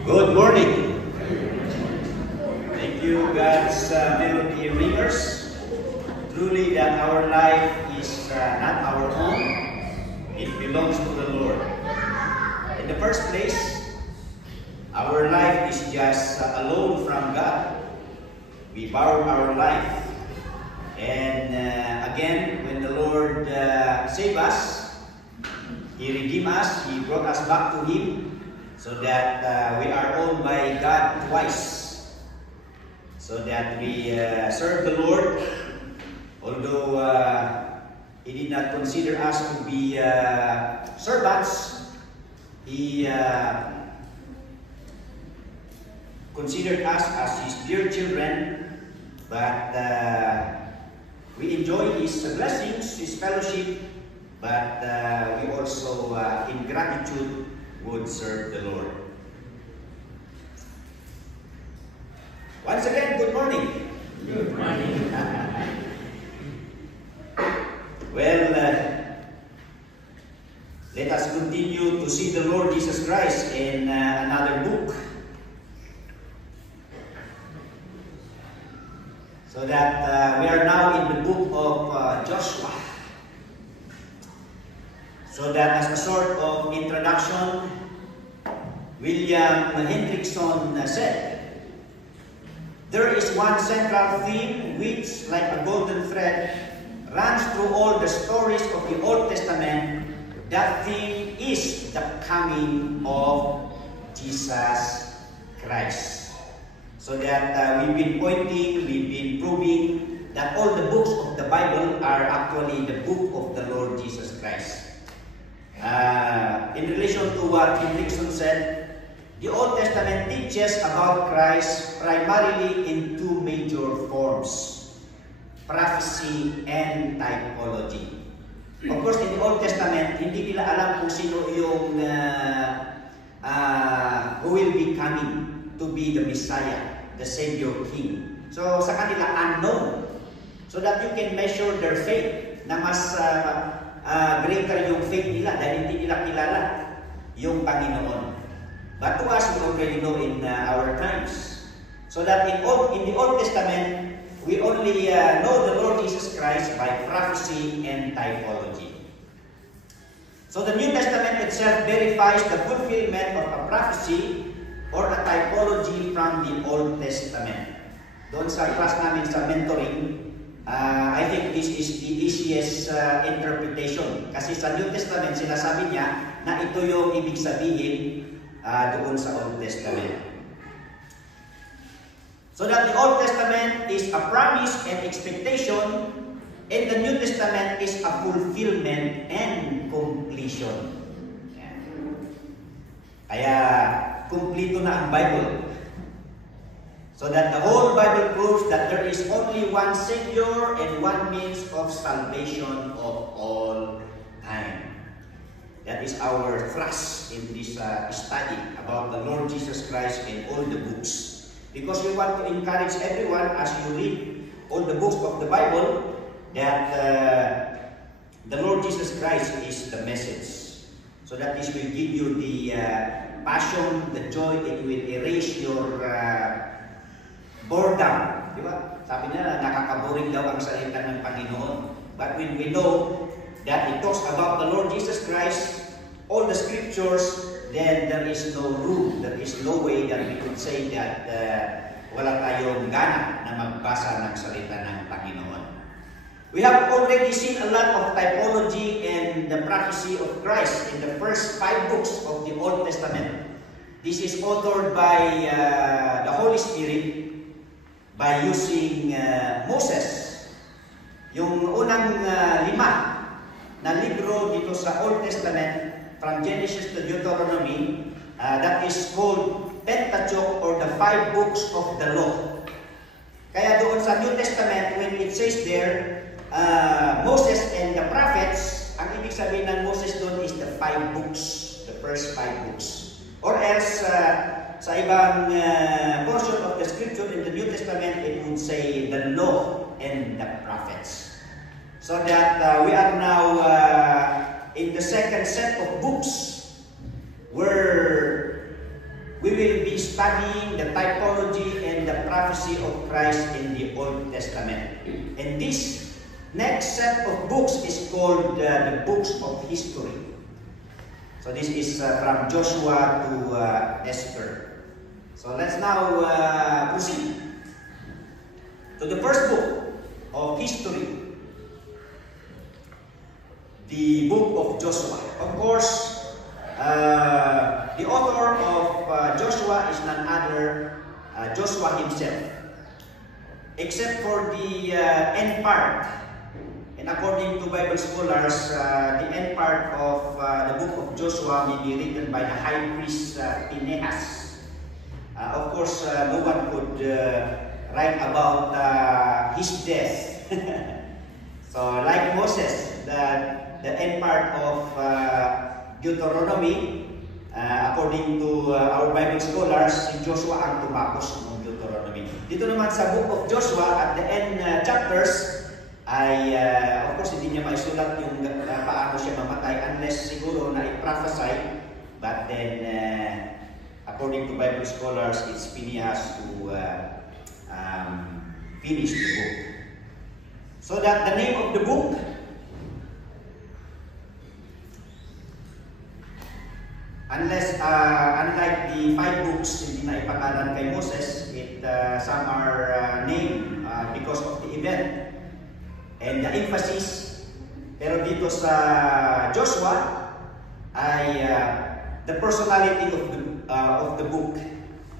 Good morning. Thank you, God's melody ringers. Truly that our life is not our own. It belongs to the Lord. In the first place, our life is just alone from God. We borrowed our life. And again, when the Lord saved us, He redeemed us, He brought us back to Him, so that we are owned by God twice. So that we serve the Lord, although He did not consider us to be servants. He considered us as His dear children, but we enjoy His blessings, His fellowship, but we also, in gratitude, would serve the Lord. Once again, good morning. Good morning. Well, let us continue to see the Lord Jesus Christ in another book. So that we are now in the book of Joshua. So that as a sort of introduction, William Hendrickson said, there is one central theme which, like a golden thread, runs through all the stories of the Old Testament. That theme is the coming of Jesus Christ. So that we've been pointing, we've been proving that all the books of the Bible are actually the book of the Lord Jesus Christ. In relation to what Hendrickson said, the Old Testament teaches about Christ primarily in two major forms: prophecy and typology. Of course, in the Old Testament, hindi nila alam kung sino yung who will be coming to be the Messiah, the Savior King. So, sa kanila, unknown. So that you can measure their faith na mas greater yung faith nila dahil hindi nila kilala yung Panginoon. But to us, we already know in our times. So that in the Old Testament, we only know the Lord Jesus Christ by prophecy and typology. So the New Testament itself verifies the fulfillment of a prophecy or a typology from the Old Testament. Doon sa class namin sa mentoring, I think this is the easiest interpretation. Kasi sa New Testament, sinasabi niya na ito yung ibig sabihin doon sa Old Testament. So that the Old Testament is a promise and expectation, and the New Testament is a fulfillment and completion. Kaya, kumplito na ang Bible. So that the whole Bible proves that there is only one Savior and one means of salvation of all time. That is our thrust in this study about the Lord Jesus Christ and all the books. Because we want to encourage everyone as you read all the books of the Bible that the Lord Jesus Christ is the message. So that this will give you the passion, the joy, it will erase your boredom. Di ba? Sabi nila, nakakaboring daw ang salita ng Panginoon. But when we know that it talks about the Lord Jesus Christ, all the scriptures, then there is no room, there is no way that we could say that wala tayong gana na magbasa ng salita ng Panginoon. We have already seen a lot of typology and the prophecy of Christ in the first 5 books of the Old Testament. This is authored by the Holy Spirit by using Moses. Yung unang 5 na libro dito sa Old Testament, from Genesis to Deuteronomy, that is called Pentateuch, or the 5 books of the law. Kaya doon sa New Testament, when it says there, Moses and the prophets, ang ibig sabihin ng Moses doon is the 5 books, the first 5 books. Or else, sa ibang portion of the scripture in the New Testament, it would say the law and the prophets. So that we are now in the second set of books where we will be studying the typology and the prophecy of Christ in the Old Testament. And this next set of books is called the books of history. So this is from Joshua to Esther. So let's now proceed to the first book of history, the book of Joshua. Of course, the author of Joshua is none other Joshua himself, except for the end part. And according to Bible scholars, the end part of the book of Joshua may be written by the high priest Phinehas. Of course, no one could write about his death. So, like Moses, the end part of Deuteronomy, according to our Bible scholars, si Joshua ang tumapos ng Deuteronomy. Dito naman sa book of Joshua, at the end chapters, ay, of course, hindi niya maisulat yung paano siya mamatay unless siguro na i-prophesy. But then, according to Bible scholars, it's Phinehas who finished the book. So that the name of the book, unlike the 5 books hindi na ipangalan kay Moses, some are named because of the event and the emphasis. Pero dito sa Joshua ay the personality of the book,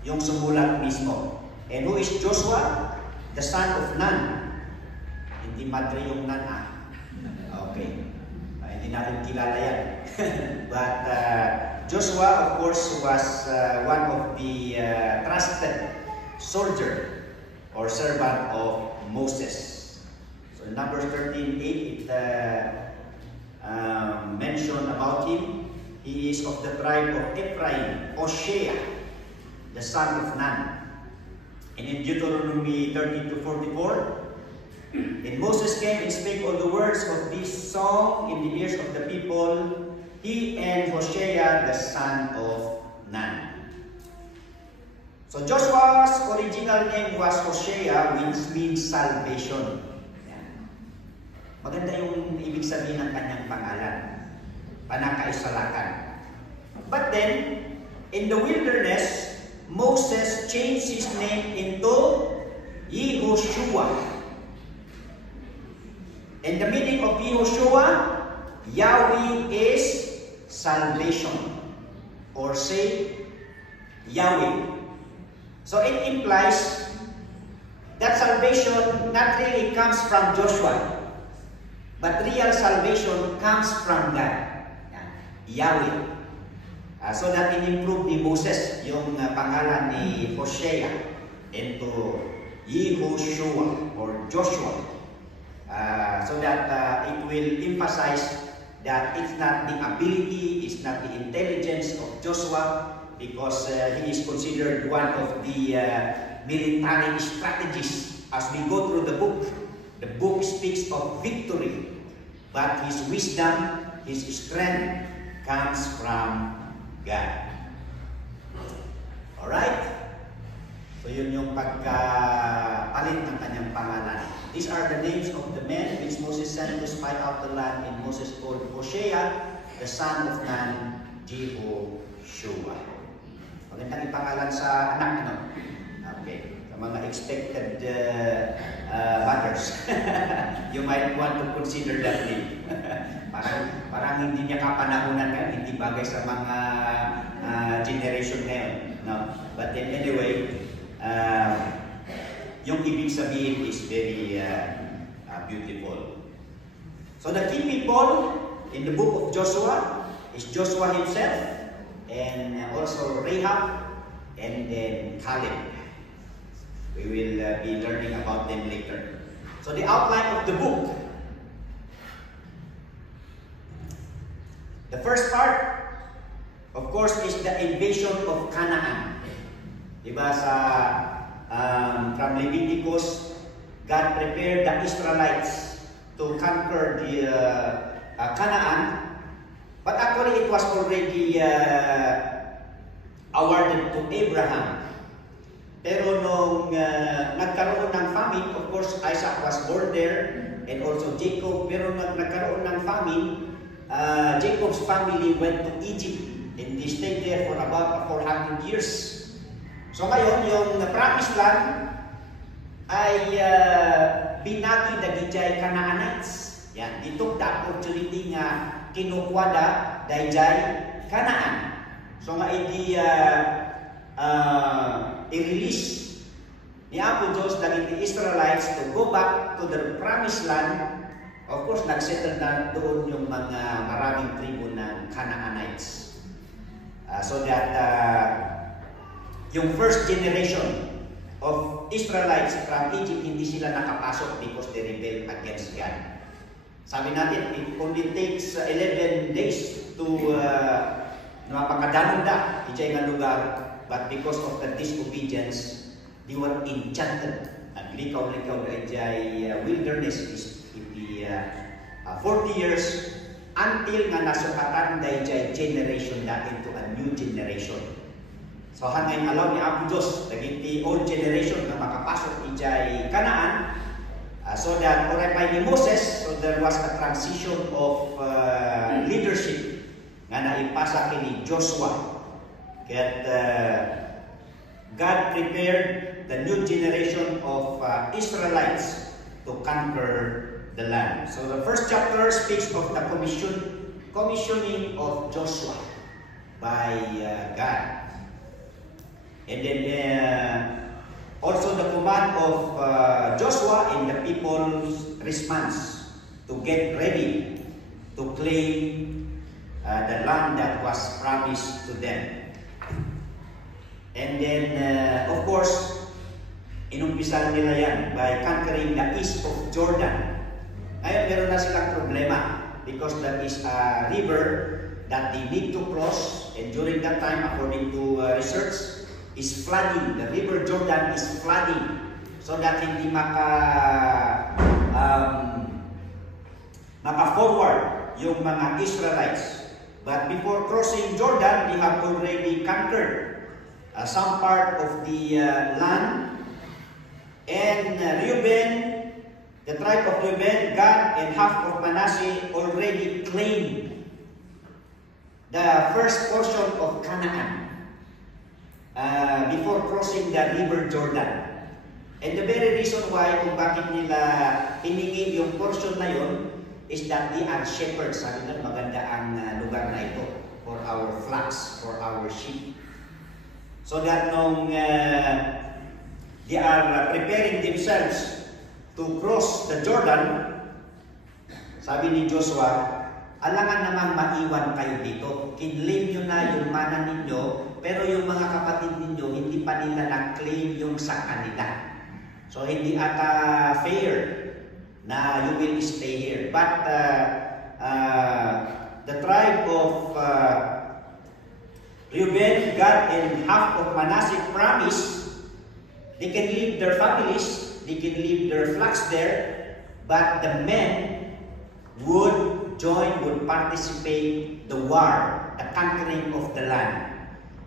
yung sumulat mismo. And who is Joshua? The son of Nun. Hindi madre yung Nun, Okay. Hindi natin kilala yan. But Joshua, of course, was one of the trusted soldier or servant of Moses. So in Numbers 13:8, it mentioned about him. He is of the tribe of Ephraim, Hoshea, the son of Nun. And in Deuteronomy 30-44, and Moses came and spake all the words of this song in the ears of the people, he and Hoshea, the son of Nun. So Joshua's original name was Hoshea, which means salvation. Maganda yung ibig sabihin ng kanyang pangalan, panakaisalakan. But then, in the wilderness, Moses changed his name into Yehoshua. And the meaning of Yehoshua, Yahweh is salvation, or say Yahweh. So it implies that salvation not really comes from Joshua, but real salvation comes from God, Yahweh. So that in-improve ni Moses yung pangalan ni Hoshea into Yehoshua or Joshua. So that it will emphasize that it's not the ability, it's not the intelligence of Joshua, because he is considered one of the military strategists. As we go through the book speaks of victory, but his wisdom, his strength comes from God. Alright? So yun yung pagkapalit ng kanyang pangalan. These are the names of the men which Moses sent to spy out the land, and Moses called Hoshea, the son of Nun, Jehoshua. Magandang ipangalan sa anak, no? Okay. Sa mga expected mothers. You might want to consider that name. parang hindi niya kapanahunan ngayon, hindi bagay sa mga generation ngayon. No? But then anyway, yung ibig sabihin is very beautiful. So the key people in the book of Joshua is Joshua himself, and also Rahab, and then Caleb. We will be learning about them later. So the outline of the book. The first part, of course, is the invasion of Canaan. Diba sa from Leviticus, God prepared the Israelites to conquer the Canaan, but actually it was already awarded to Abraham. Pero nung nagkaroon ng famine, of course, Isaac was born there, and also Jacob. Pero nung nagkaroon ng famine, Jacob's family went to Egypt, and they stayed there for about 400 years. So ngayon, yung promised land ay binagi dagijay Canaanites. Yan, dito the opportunity nga kinukwada dayjay Canaan. So nga i-release ni Apo Diyos dagiti Israelites to go back to their promised land. Of course, nagsettle na doon yung mga maraming tribo ng Canaanites. So that yung first generation of Israelites from Egypt, hindi sila nakapasok because they rebelled against God. Sabi natin, it only takes 11 days to mapakadanong ijay nga lugar, but because of the disobedience, they were enchanted. At likaw-likaw na ijay wilderness is 40 years until nga nasukatan na ijay generation na into a new generation. So hanggang alaw ni Apo Diyos, dagiti old generation na makapasok ijay Canaan, so that by ni Moses, so there was a transition of leadership nga naipasa kini Joshua. Kaya God prepared the new generation of Israelites to conquer the land. So the first chapter speaks of the commissioning of Joshua by God. And then also the command of Joshua and the people's response to get ready to claim the land that was promised to them. And then, of course, inumpisan nila yan by conquering the east of Jordan. Ngayon, meron na silang problema because there is a river that they need to cross, and during that time, according to research, is flooding. The river Jordan is flooding so that hindi maka-forward yung mga Israelites. But before crossing Jordan, they have already conquered some part of the land. And Reuben, the tribe of Reuben, Gad, and half of Manasseh already claimed the first portion of Canaan before crossing the river Jordan. And the very reason why kung bakit nila hiningi yung portion na yun is that they are shepherds. Sabi nila, maganda ang lugar na ito for our flocks, for our sheep. So that nung they are preparing themselves to cross the Jordan, sabi ni Joshua, alangan namang maiwan kayo dito. Kinlaim nyo na yung mana ninyo, pero yung mga kapatid ninyo, hindi pa nila na-claim yung sa kanila. So hindi ata fair na you will stay here. But the tribe of Reuben, Gad, and half of Manasseh promised they can leave their families, they can leave their flocks there, but the men would join, would participate the war, the conquering of the land.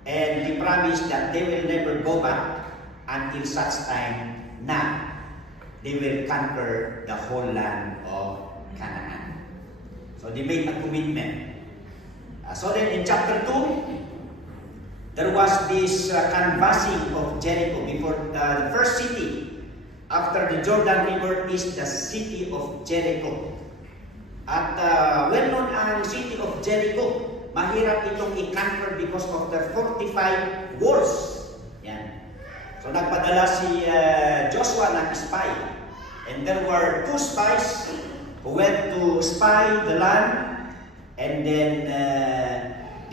And they promised that they will never go back until such time na they will conquer the whole land of Canaan. So they made a commitment. So then in chapter 2, there was this canvassing of Jericho. Before the first city after the Jordan River is the city of Jericho. At well-known ang city of Jericho, mahirap itong i-conquer because of the fortified walls. Yan. So nagpadala si Joshua ng spy. And there were 2 spies who went to spy the land, and then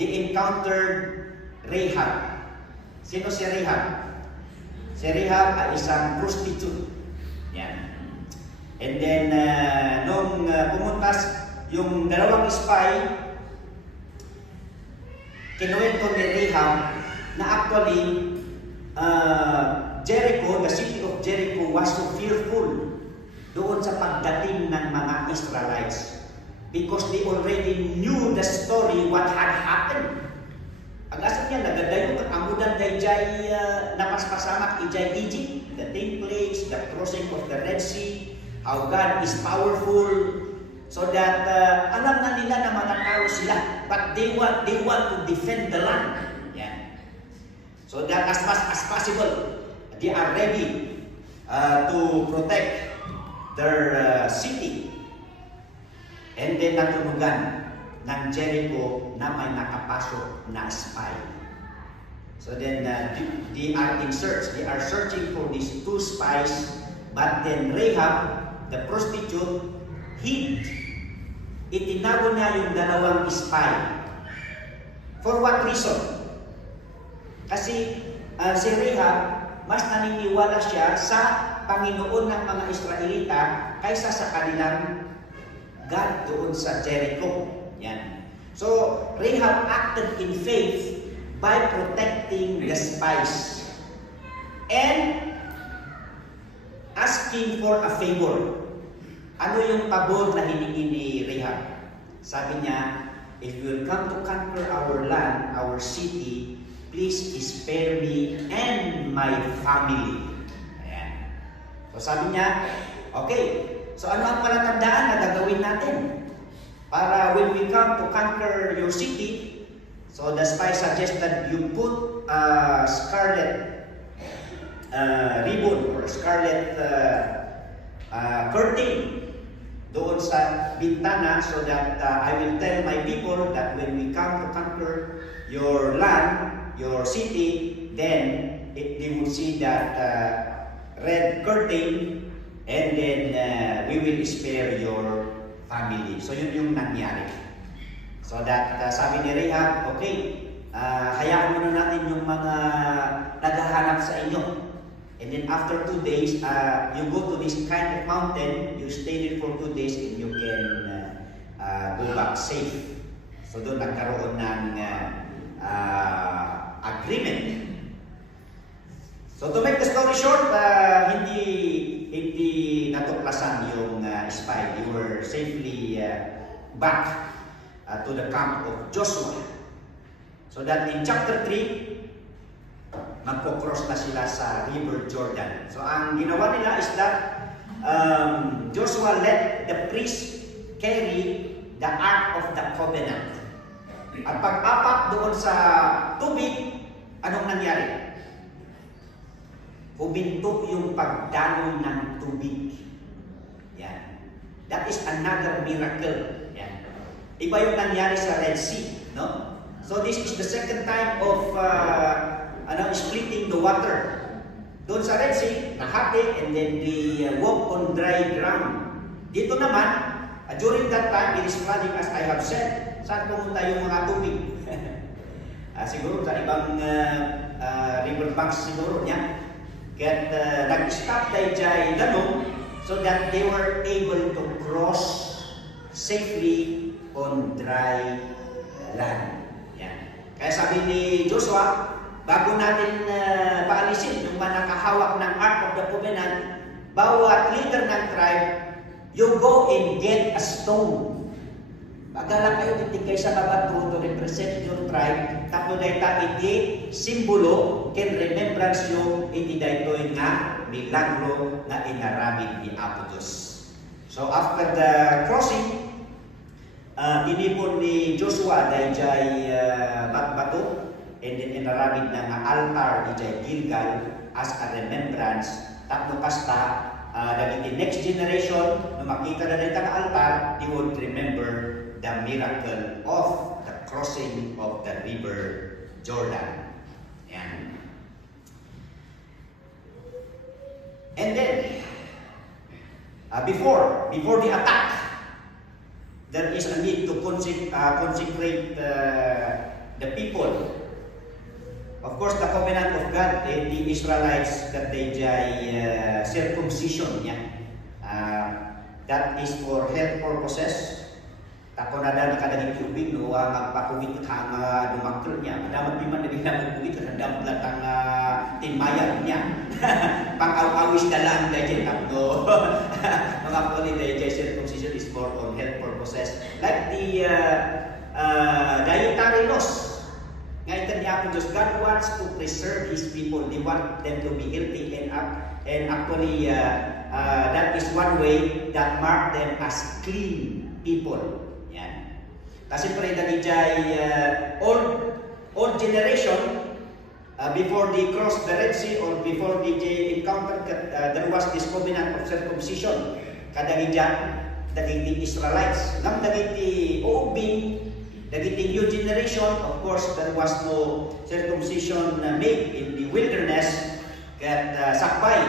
they encountered Rahab. Sino si Rahab? Si Rahab ay isang prostitute. Yan. And then, nung pumuntas yung dalawang spy, kinuwento ni Rahab na actually, Jericho, the city of Jericho was so fearful doon sa pagdating ng mga Israelites because they already knew the story, what had happened Ang asa niya, nagadayo kang amudan dayjay napaspasamak ijay Egypt, the 10 plagues, the crossing of the Red Sea, how God is powerful, so that alam na nila na mananalo sila, but they want to defend the land. Yan. So that as much as possible, they are ready to protect their city. And then natunugan ng Jericho na may nakapasok na spy. So then they are in search. They are searching for these 2 spies. But then Rahab, the prostitute, hid. Itinago niya yung 2 spy. For what reason? Kasi si Rahab, mas naniniwala siya sa Panginoon ng mga Israelita kaysa sa kanilang God doon sa Jericho. Yan. So, Rahab acted in faith by protecting the spies and asking for a favor. Ano yung pabor na hiningi ni Rahab? Sabi niya, if you will come to conquer our land, our city, please spare me and my family. Ayan. So sabi niya, okay, so ano ang palatandaan na gagawin natin para when we come to conquer your city? So the spy suggested you put a scarlet ribbon or scarlet curtain doon sa bintana, so that I will tell my people that when we come to conquer your land, your city, then they will see that red curtain, and then we will spare your family. So yun yung nangyari. So that sabi ni Rahab, okay, hayaan muna natin yung mga naghahanap sa inyo. And then after 2 days, you go to this kind of mountain, you stay there for 2 days, and you can go back safe. So doon nagkaroon ng agreement. So to make the story short, hindi natuklasan yung spy. They were safely back to the camp of Joshua. So that in chapter 3, magpo-cross na sila sa River Jordan. So ang ginawa nila is that Joshua let the priest carry the Ark of the Covenant. At pag-apak doon sa tubig, anong nangyari? Huminto yung pagdaloy ng tubig. Yan. That is another miracle. Yan. Iba yung nangyari sa Red Sea, no? So this is the second time of splitting the water. Doon sa Red Sea, nahati, and then they walk on dry ground. Dito naman, during that time, it is flooding, as I have said. Saan pumunta yung mga tubig? Siguro sa ibang river banks siguro niya. Kaya nag-stop tayo dyan ganun, so that they were able to cross safely on dry land. Yan. Kaya sabi ni Joshua, bago natin paalisin yung mga nakahawak ng Ark of the Covenant, bawat leader ng tribe, you go and get a stone. Bagala kayo titigay sa babato to represent your tribe, tapos dahil iti simbolo, ken remembrance yung iti daytoy nga milagro na inaramid ni Apo Diyos. So after the crossing, tinipon ni Joshua dayjay bato, and then inaramid na nga altar dayjay Gilgal as a remembrance. Tapno kasta, the next generation, na makita na dito nga altar, they would remember the miracle of the crossing of the river Jordan. And then, before the attack, there is a need to consecrate the people. Of course, the covenant of God, the Israelites, that they circumcision, that is for health purposes. Tako na dahil kadaging tubig, no, magpakubit ka nga dumakil niya. Dapat di man naging nagpakubit ka, dapat ang tinmayag niya. Pang-awis na lang dahil tapno. Mga puli dahil circumcision is for on health purposes. Like the dietary laws. Ngayon Apo Diyos, God wants to preserve His people. They want them to be healthy and actually that is one way that mark them as clean people. Yan. Kasi pre dagijay old generation before they crossed the Red Sea or before they encountered there was this covenant of circumcision. Kadagijay dagiti Israelites. Ngam dagiti uubing dagiti new generation, of course, there was no circumcision made in the wilderness. Kat sakbay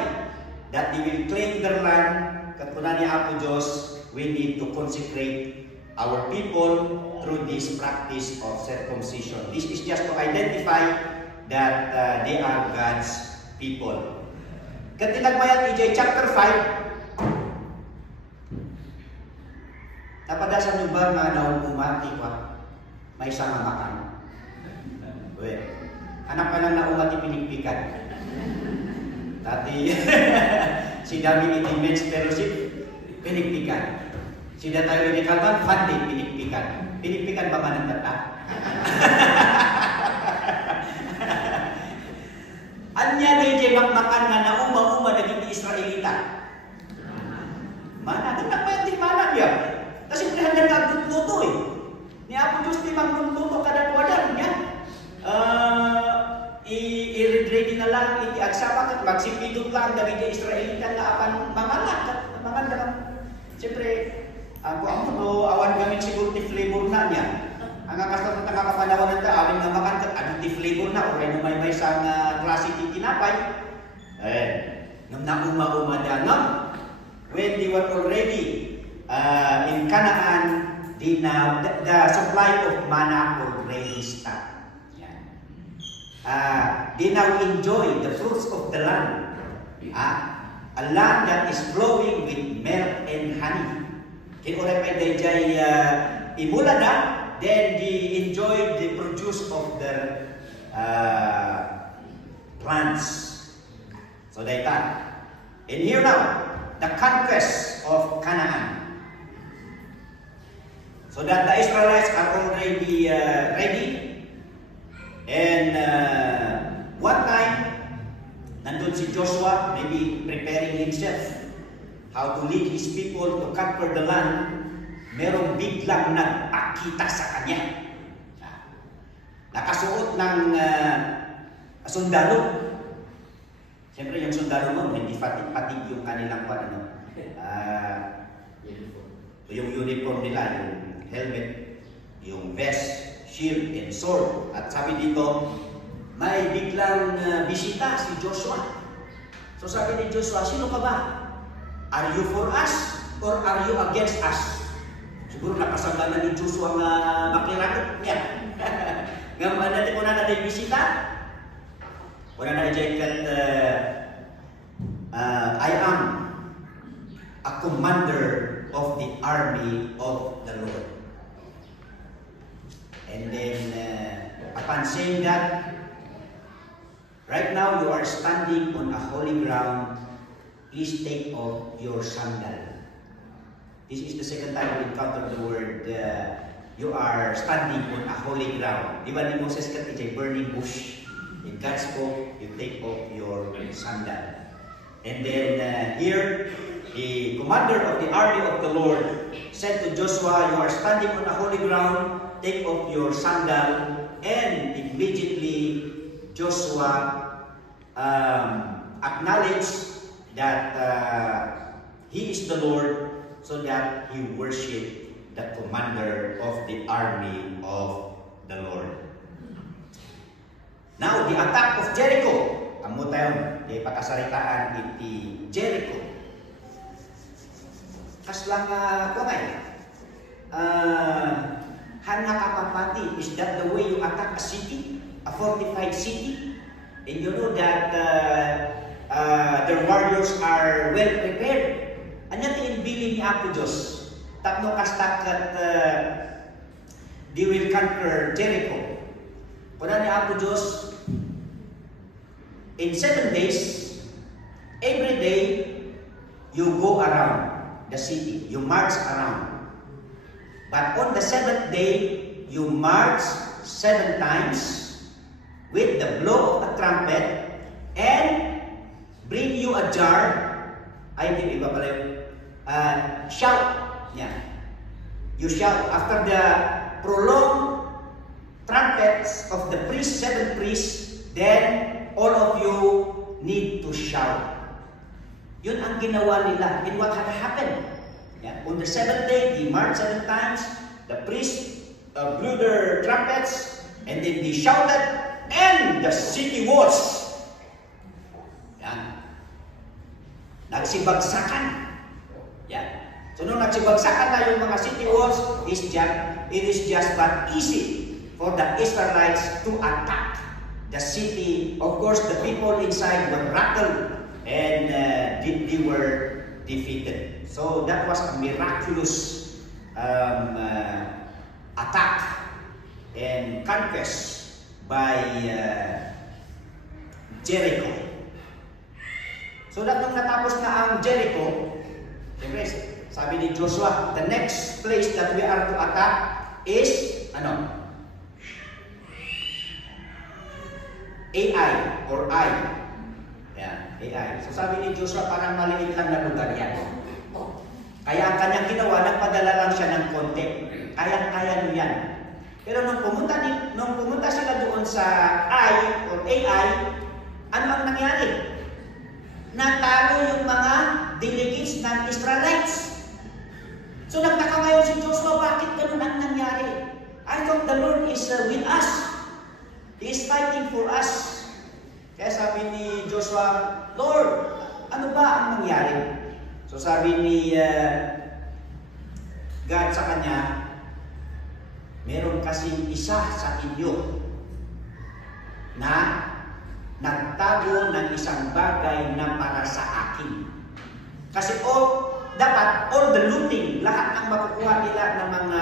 that they will claim their land. Kat kuna ni Apo Diyos, we need to consecrate our people through this practice of circumcision. This is just to identify that they are God's people. Kat tinagmayan EJ chapter 5, napadasan nyo ba nga naumati ko? May isang makan. Well, anak pa lang na umati pinikpikan. Dati, si Dami Men's Fellowship, pinikpikan. Si Datayo ni Kalban, funding, pinikpikan. Pinikpikan ba man ang data? Anya DJ makmakan nga na uma-uma naging Israelita. Mana, tinakmayan din mana niya. Kasi pinahandang nagluto eh. Ni Apo Diyos di magluto kada kuwadan niya. I-ready na lang, i-agsapa at magsipidot lang dahil di Israelita na apan manganak. Manganak. Siyempre, ako awan gamit siguro ti flavor na niya. Ang akasal ng kakapanawan ng awin na makan at ti flavor na o kaya may isang klase ti tinapay. Nung nauma-uma danam, when they were already in Canaan, the supply of manna already stopped. They now enjoy the fruits of the land. A land that is flowing with milk and honey. Kinuray pa dayjay imula na, then they enjoy the produce of their plants. So dayta. And here now, the conquest of Canaan. So that the Israelites are already ready. And one time, nandun si Joshua, maybe preparing himself how to lead his people to conquer the land. Merong biglang nagpakita sa kanya. Nakasuot ng sundalo. Siyempre yung sundalo mo, hindi fatig yung kanilang yung uniform nila, yung helmet, yung vest, shield, and sword. At sabi dito, may biglang bisita si Joshua. So sabi ni Joshua, sino ka ba? Are you for us or are you against us? Siguro nakasangga na ni Joshua nga makirakot niya. Ngayon natin kung na natin bisita, kung na natin I am a commander of the army of the Lord. And then, upon saying that, right now you are standing on a holy ground. Please take off your sandal. This is the second time we encounter the word, you are standing on a holy ground. Di ba ni Moses kat ito'y burning bush? In God spoke, you take off your sandal. And then here, the commander of the army of the Lord said to Joshua, you are standing on a holy ground. Take off your sandal, and immediately Joshua acknowledged that he is the Lord, so that he worshipped the commander of the army of the Lord. Now, the attack of Jericho. Amo tayo, di pakasaritaan iti Jericho. Kaslang kumay. Hana kapapati, is that the way you attack a city, a fortified city? And you know that their warriors are well prepared. Anya tinbili ni Apo Diyos, tapno kastak at they will conquer Jericho. Kuna ni Apo Diyos, in 7 days, every day, you go around the city, you march around. But on the 7th day, you march 7 times, with the blow of a trumpet and bring you a jar. Ay, hindi ba pala yun? Shout. Yeah. You shout after the prolonged trumpets of the priest, 7 priests, then all of you need to shout. Yun ang ginawa nila. And what had happened? Yeah. On the 7th day, they marched 7 times. The priests blew their trumpets, and then they shouted, and the city walls. Yan. Nagsibagsakan. Yan. So nung nagsibagsakan na yung mga city walls, it is just but easy for the Israelites to attack the city. Of course, the people inside were rattled and they were defeated. So that was a miraculous attack and conquest by Jericho. So that nung natapos na ang Jericho, siyempre, sabi ni Joshua, the next place that we are to attack is, Ai or Ai. Yeah, Ai. So sabi ni Joshua, parang maliit lang na lugar yan. Kaya ang kanyang ginawa, nagpadala lang siya ng konti. Kayang-kaya nyo yan. Pero nung pumunta sila doon sa Ai or Ai, ano ang nangyari? Natalo yung mga delegates ng Israelites. So nagtaka ngayon si Joshua, bakit ganun ang nangyari? I thought the Lord is with us. He is fighting for us. Kaya sabi ni Joshua, Lord, ano ba ang nangyari? So sabi ni God sa kanya, meron kasing isa sa inyo na nagtago ng isang bagay na para sa akin. Kasi dapat all the looting, lahat ng makukuha nila ng mga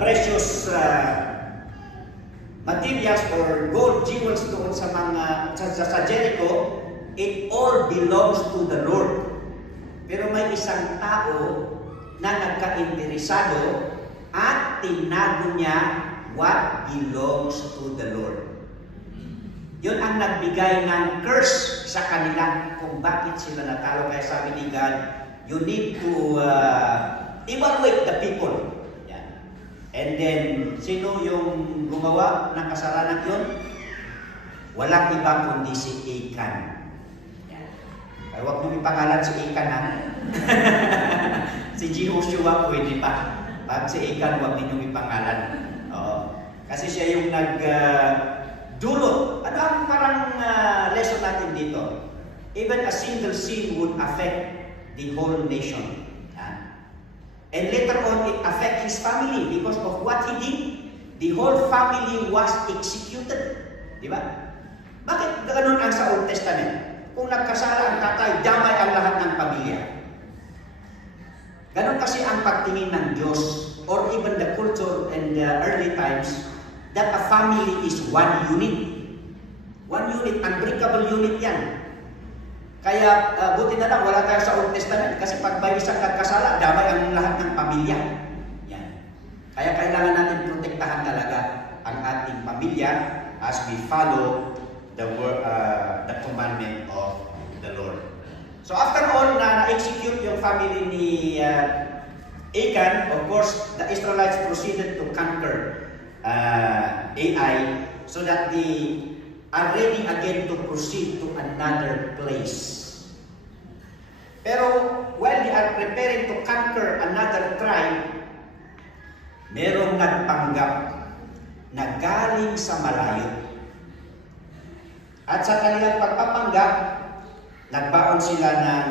precious materials or gold jewels doon sa mga sa Jericho, it all belongs to the Lord. Pero may isang tao na nagka-interesado at tinago niya what belongs to the Lord. Yun ang nagbigay ng curse sa kanila kung bakit sila natalo. Kaya sabi ni God, you need to evaluate the people. Yan. And then, sino yung gumawa ng kasalanan yun? Walang iba kundi si Achan. Yan. Kaya huwag mong ipangalan si Achan, ha? Si Jehoshua pwede pa. Pag si Achan, huwag ninyong ipangalan. Oo. Kasi siya yung dulot. Ano ang parang lesson natin dito? Even a single sin would affect the whole nation. And later on, it affects his family because of what he did. The whole family was executed. Di ba? Bakit ganoon ang sa Old Testament? Kung nagkasala ang tatay, damay ang lahat ng pamilya. Ganon kasi ang pagtingin ng Diyos or even the culture in the early times that a family is one unit. One unit, unbreakable unit yan. Kaya buti na lang, wala tayo sa Old Testament kasi pag may isang nagkasala, damay ang lahat ng pamilya. Yan. Kaya kailangan natin protektahan talaga ang ating pamilya as we follow the commandment of the Lord. So after all, na-execute yung family ni Achan, of course, the Israelites proceeded to conquer Ai so that they are ready again to proceed to another place. Pero while they are preparing to conquer another tribe, merong nagpanggap na galing sa malayo. At sa kanilang pagpapanggap, nagbaon sila ng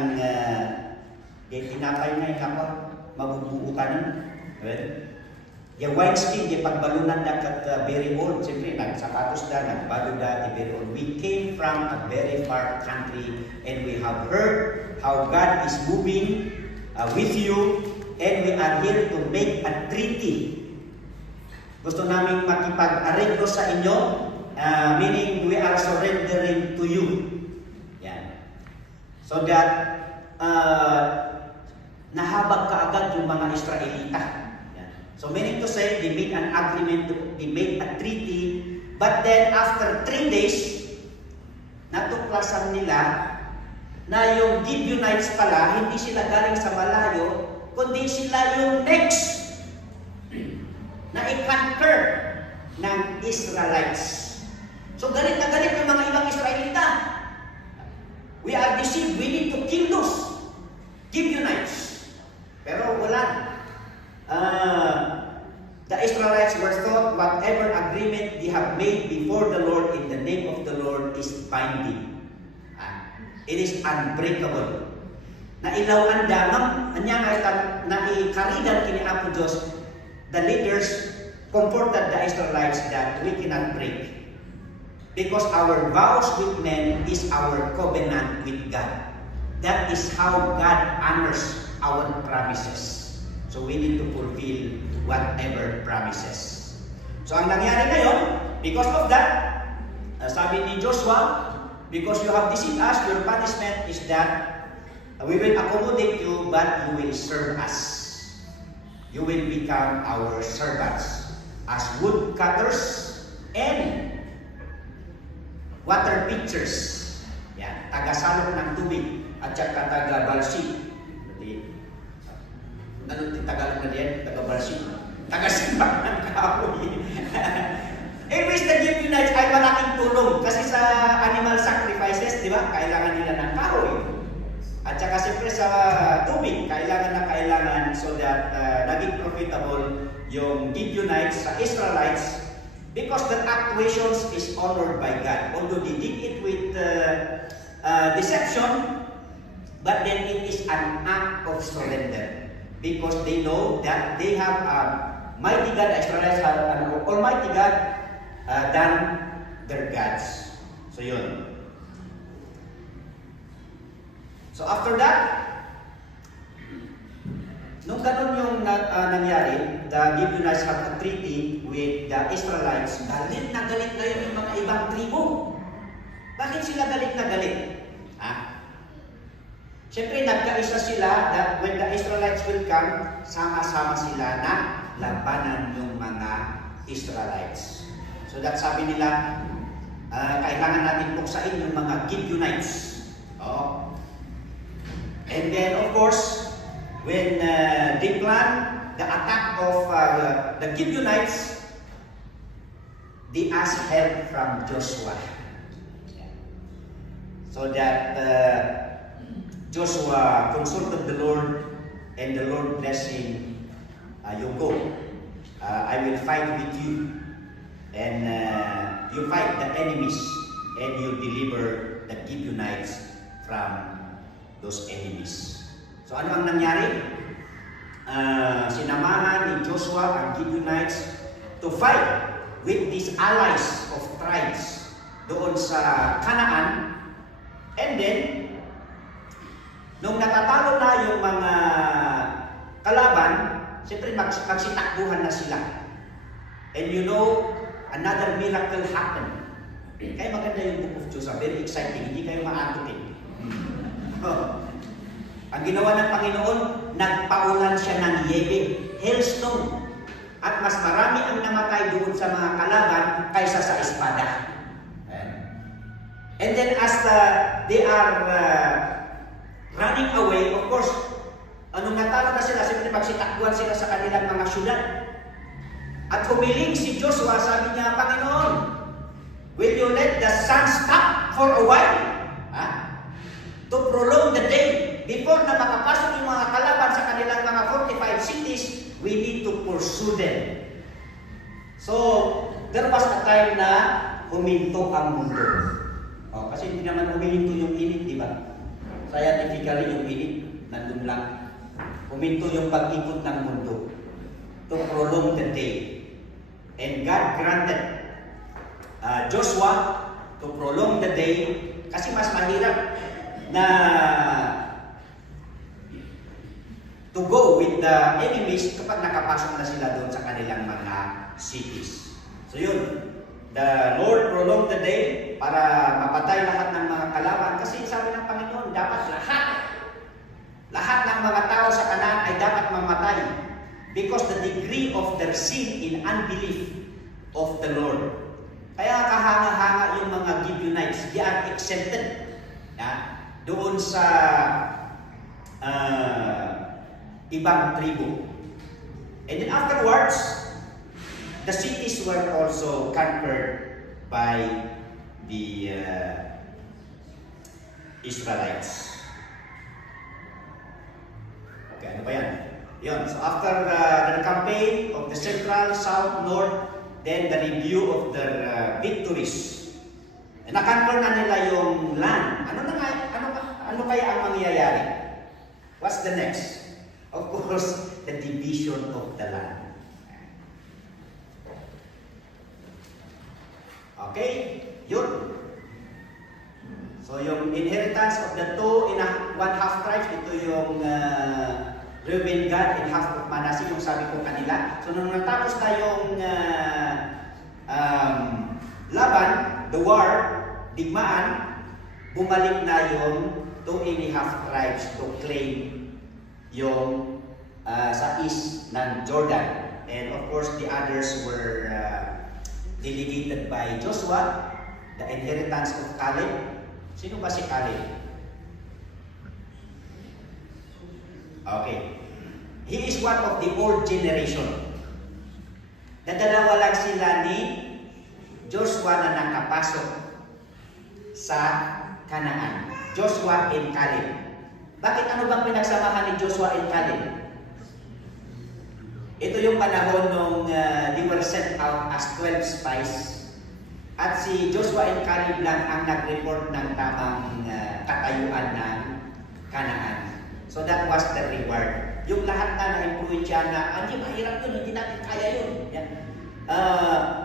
tinapay na yung mabubuo ka nun. Yung wineskin, yung pagbalunan na very old. Siyempre, nagsapatos na, nagbalo na, very old. We came from a very far country and we have heard how God is moving with you and we are here to make a treaty. Gusto namin makipag-areglo sa inyo, meaning we are surrendering to you. Yan. So that nahabag kaagad yung mga Israelita. So meaning to say, they made an agreement, they made a treaty But then after 3 days, natuklasan nila na yung Gibeonites pala, hindi sila galing sa malayo, kundi sila yung next na i-conquer ng Israelites. So galit na galit ng mga ibang Israelita. We are deceived, we need to kill those Gibeonites. Pero wala. The Israelites were thought whatever agreement they have made before the Lord in the name of the Lord is binding. It is unbreakable. Na ilawan damang anya na ikaridan kini Apo Diyos, the leaders comforted the Israelites that we cannot break. Because our vows with men is our covenant with God. That is how God honors our promises. So we need to fulfill whatever promises. So ang nangyari ngayon, because of that, sabi ni Joshua, because you have deceived us, your punishment is that we will accommodate you, but you will serve us. You will become our servants as woodcutters and water pitchers. Yan, taga-salok ng tubig at saka taga-balsi. Ano yung Tagalog na diyan? Taga-balsi. Taga-simbang ng kahoy. Anyways, the Gibeonites ay malaking tulong kasi sa animal sacrifices, di ba? Kailangan nila ng kahoy. At saka siyempre sa tubig, kailangan so that naging profitable yung Gibeonites sa Israelites because their actuations is honored by God. Although they did it with deception, but then it is an act of surrender. Because they know that they have a mighty God, the Israelites have an almighty God than their gods. So yun. So after that, nung ganun yung nangyari, the Gibeonites have a treaty with the Israelites. Galit na ngayon yung mga ibang tribo. Bakit sila galit na galit? Siyempre, nagkaisa sila that when the Israelites will come, sama-sama sila na labanan yung mga Israelites. So that sabi nila, kailangan natin puksain yung mga Gibeonites. Oh. And then, of course, when they plan the attack of the Gibeonites, they ask help from Joshua. So that Joshua consulted the Lord, and the Lord blessed him. You go. I will fight with you, and you fight the enemies, and you deliver the Gibeonites from those enemies. So ano ang nangyari? Sinamahan ni Joshua ang Gibeonites to fight with these allies of tribes doon sa Canaan, and then nung natatalo na yung mga kalaban, siyempre magsitakbuhan na sila. And you know, another miracle happened. Kaya maganda yung Book of Joshua, very exciting, hindi kayo maantukin. Ang ginawa ng Panginoon, nagpaulan siya ng yebe, hailstone. At mas marami ang namatay doon sa mga kalaban kaysa sa espada. And then as they are running away, of course, anong natalo na sila, siyempre magsitakbuhan sila sa kanilang mga syudad. At humiling si Joshua, sabi niya, Panginoon, will you let the sun stop for a while? To prolong the day. Before na makapasok yung mga kalaban sa kanilang mga fortified cities, we need to pursue them. So, there was a time na huminto ang mundo. Kasi hindi naman humihinto yung init, di ba? Scientifically, yung init, nandun lang. Huminto yung pag-ikot ng mundo to prolong the day. And God granted Joshua to prolong the day kasi mas mahirap na to go with the enemies kapag nakapasok na sila doon sa kanilang mga cities. So yun, the Lord prolonged the day para mapatay lahat ng mga kalaban kasi sabi ng Panginoon, dapat lahat ng mga tao sa Canaan ay dapat mamatay because the degree of their sin in unbelief of the Lord Kaya kahanga-hanga yung mga Gibeonites. They are exempted doon sa ibang tribu. And then afterwards, the cities were also conquered by the Israelites. Okay, ano ba yan? Yun. So after the campaign of the central, south, north, then the review of their victories. Na-conquer na nila yung land. Ano kaya ang mangyayari? What's the next? Of course, the division of the land. Okay? Yun. So yung inheritance of the 2.5 tribes, ito yung Reuben, Gad, and half of Manasseh, yung sabi ko kanila. So nung natapos na yung laban, the war, digmaan, bumalik na yung 2.5 tribes to claim yung sa east ng Jordan. And of course, the others were delegated by Joshua, the inheritance of Caleb. Sino ba si Caleb? Okay. He is one of the old generation. Nadalawa lang sila ni Joshua na nakapasok sa Canaan. Joshua and Caleb. Bakit ano bang pinagsamahan ni Joshua and Caleb? Ito yung panahon nung they were sent out as 12 spies. At si Joshua and Caleb lang ang nag-report ng tamang katayuan ng Canaan. So that was the reward. Yung lahat na na-influensya na, hindi mahirap yun, hindi natin kaya yun. Yeah.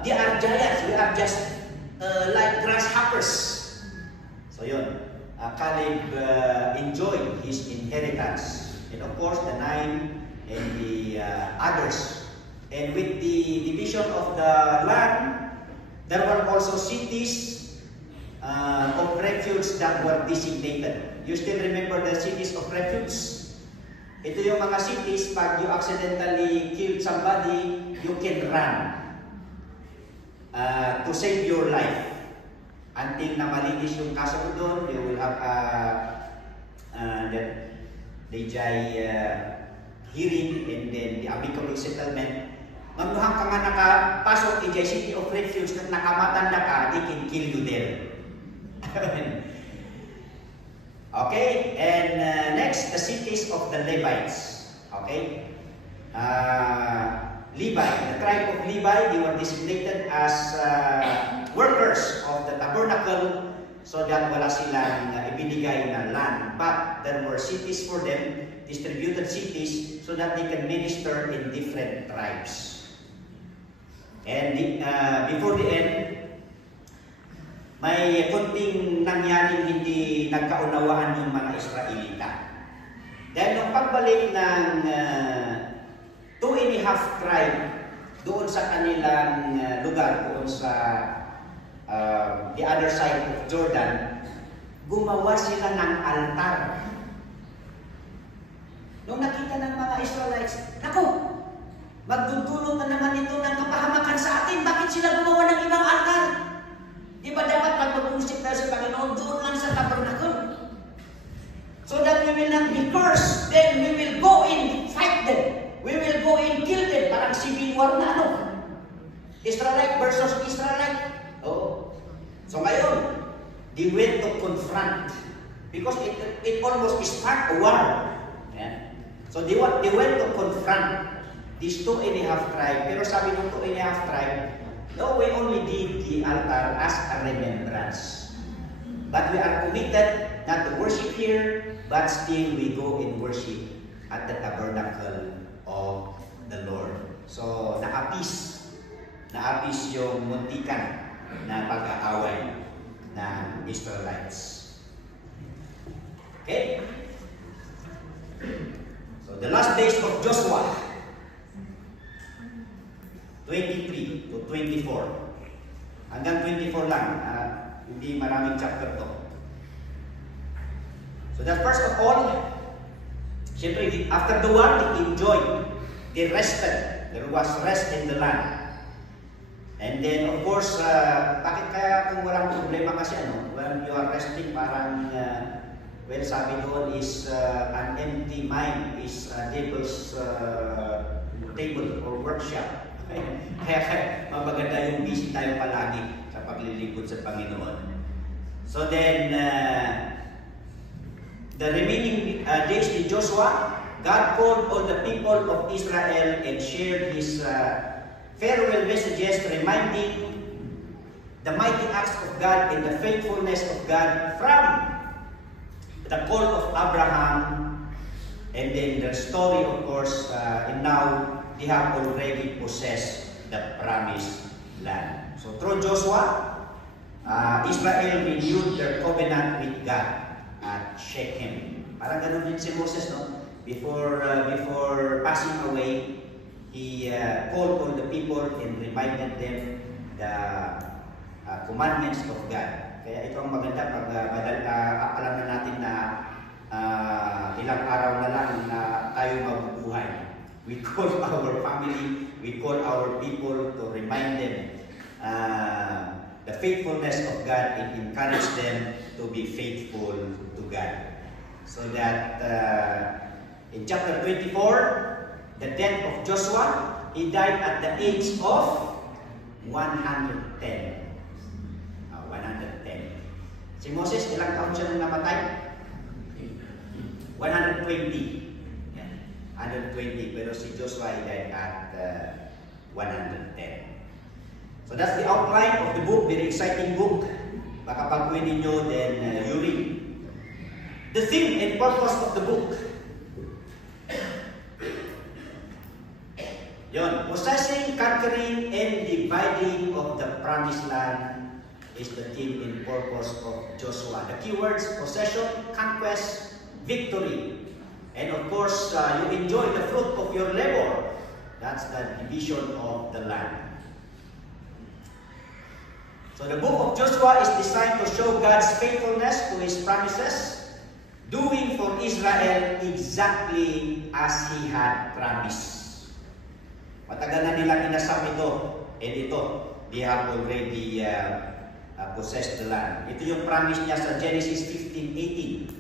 They are giants, we are just like grasshoppers. So yun, Caleb enjoyed his inheritance. And of course, the 9 and the others. And with the division of the land, there were also cities of refuge that were designated. You still remember the cities of refuge? Ito yung mga cities, pag you accidentally killed somebody, you can run to save your life. Until na malinis yung kaso ko doon, you will have the hearing and then the amicable settlement. Manuhang ka nga nakapasok in the city of refuge at nakamatanda ka, they can kill you there. Okay, and next, the cities of the Levites. Okay, Levi, the tribe of Levi, they were designated as workers of the tabernacle so that wala silang ibinigay na land. But there were cities for them, distributed cities, so that they can minister in different tribes. And before the end, may konting nangyaring hindi nagkaunawaan yung mga Israelita. Dahil nung pagbalik ng 2.5 tribe doon sa kanilang lugar, doon sa the other side of Jordan, gumawa sila ng altar. Nung nakita ng mga Israelites, naku, magdudulot na naman ito ng kapahamakan sa atin. Bakit sila gumawa ng ibang altar? Di ba dapat mag-usip tayo sa Panginoon doon lang sa tabernacle? So that we will not be cursed. Then we will go in, fight them. We will go in, kill them. Parang civil war na ano. Israelite versus Israelite. Oh. So ngayon, they went to confront. Because it almost start a war. Yeah. So they went to confront these 2.5 tribes. Pero sabi ng 2.5 tribe, no, we only did the altar as a remembrance. But we are committed not to worship here, but still we go and worship at the tabernacle of the Lord. So, naapis yung muntikan na pag-aaway ng Israelites. Okay? So, the last days of Joshua, 23 to 24. Hanggang 24 lang. Hindi maraming chapter to. So that first of all, siyempre, after the war, they enjoyed. They rested. There was rest in the land. And then, of course, bakit kaya kung walang problema kasi, when you are resting, parang, well, sabi doon is an empty mind is a devil's table or workshop. Kaya maganda yung busy tayo palagi sa paglilingkod sa Panginoon. So then, the remaining days ni Joshua, God called all the people of Israel and shared His farewell messages, reminding the mighty acts of God and the faithfulness of God from the call of Abraham, and then the story, of course, and now they have already possessed the promised land. So through Joshua, Israel renewed their covenant with God at Shechem. Parang ganun din si Moses, no? Before passing away, he called all the people and reminded them the commandments of God. Kaya ito ang maganda pag alam na natin na ilang araw na lang na tayo mabubuhay. We call our family, we call our people to remind them the faithfulness of God and encourage them to be faithful to God. So that in chapter 24, the death of Joshua, he died at the age of 110. 110. Si Moses, ilang taon siya nung namatay? 120. Yeah. 120. Pero si Joshua, he died at 110. So that's the outline of the book. Very exciting book. Baka pag-uwi ninyo, then you read. The theme and purpose of the book. Yon, possessing, conquering, and dividing of the promised land is the theme and purpose of Joshua. The keywords: possession, conquest, victory. And of course, you enjoy the fruit of your labor. That's the division of the land. So the book of Joshua is designed to show God's faithfulness to His promises, doing for Israel exactly as He had promised. Matagal na nilang inasam ito, and ito, they have already possessed the land. Ito yung promise niya sa Genesis 15:18.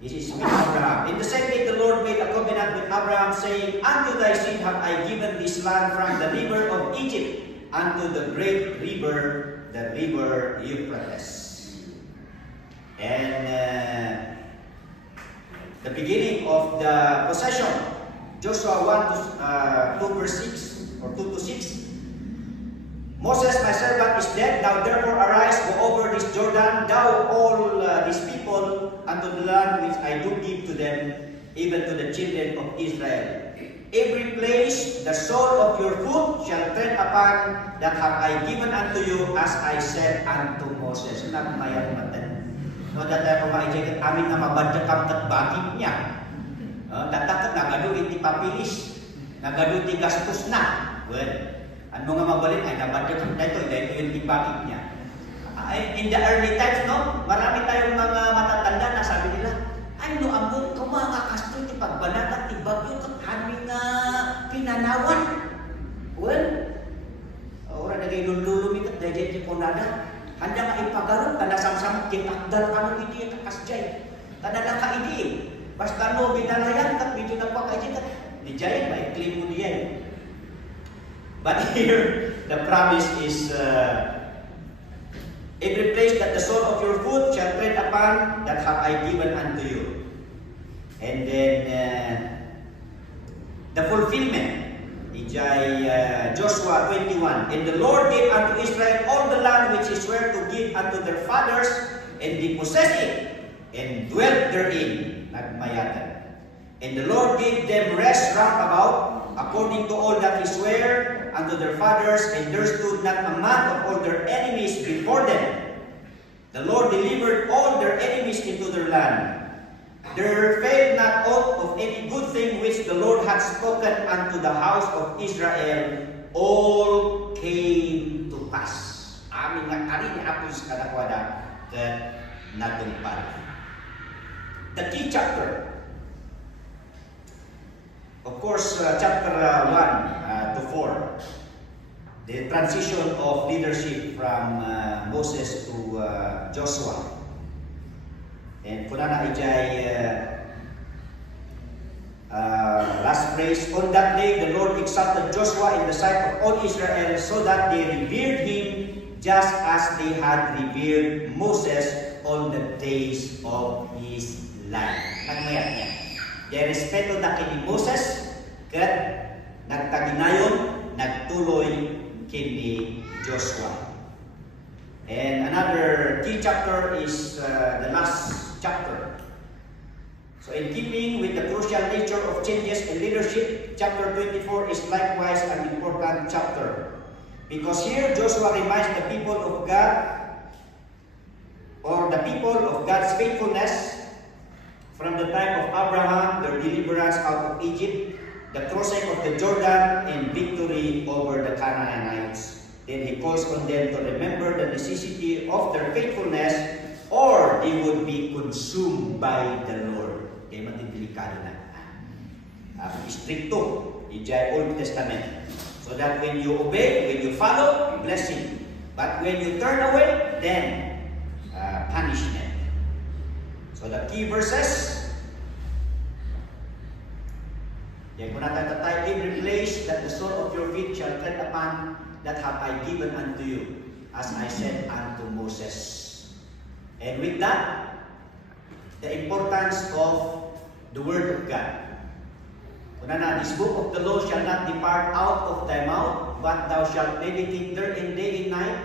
This is with Abraham. In the same way, the Lord made a covenant with Abraham, saying, "Unto thy seed have I given this land from the river of Egypt unto the great river, the river Euphrates." And the beginning of the possession, Joshua 2 verse 6 or 2 to 6. Moses, my servant, is dead. Now therefore arise, go over this Jordan, thou all these people, unto the land which I do give to them, even to the children of Israel. Every place the sole of your foot shall tread upon, that have I given unto you, as I said unto Moses. Nagmayang matan. No, dati ako maijagat amin na mabadjakam kat bagit niya. Datakat nagado iti papilis, nagado iti gastos na. Well, ano nga mabalin ay nabadjakam na ito, dahil yung tibagit niya. In the early times, no, marami tayong mga matatanda na sabi nila, ay no, among kumakasto iti pagbanat at ibagyo kat aming pinanawan. Well, ora nagay lululumit at dahil iti konada, handa nga ipagaroon, kada samsam kinakdal kano iti kakasjay. Kada lang ka iti. Basta no, binalayan, kat medyo na pa kayo kat di jayan, may claim mo diyan. But here, the promise is, every place that the sole of your foot shall tread upon, that have I given unto you. And then, the fulfillment, Joshua 21. And the Lord gave unto Israel all the land which He sware to give unto their fathers, and they possessed it, and dwelt therein. Nagmayatan. And the Lord gave them rest round about, according to all that He sware unto their fathers, and there stood not a man of all their enemies before them. The Lord delivered all their enemies into their land. There failed not aught of any good thing which the Lord had spoken unto the house of Israel, all came to pass. Amin nga kari ni Apos kadakwada kat natungpad. The key chapter, of course, chapter 1 to 4. the transition of leadership from Moses to Joshua. And kuna na ijay last phrase, on that day the Lord exalted Joshua in the sight of all Israel so that they revered him just as they had revered Moses on the days of his life. Nagmayat niya. They respeto na kini Moses kat nagtaginayon, nagtuloy kini Joshua. And another key chapter is the last chapter. So in keeping with the crucial nature of changes in leadership, chapter 24 is likewise an important chapter. Because here Joshua reminds the people of God, or the people of God's faithfulness from the time of Abraham, their deliverance out of Egypt, the crossing of the Jordan, and victory over the Canaanites. Then he calls on them to remember the necessity of their faithfulness, or they would be consumed by the Lord. Kaya matidelikado na. Stricto, ijay Old Testament. So that when you obey, when you follow, blessing. But when you turn away, then punishment. So the key verses, yan kung natatatay, every place that the sole of your feet shall tread upon, that have I given unto you, as I said unto Moses. And with that, the importance of the Word of God. Kunana, this book of the law shall not depart out of thy mouth, but thou shalt meditate therein day and night,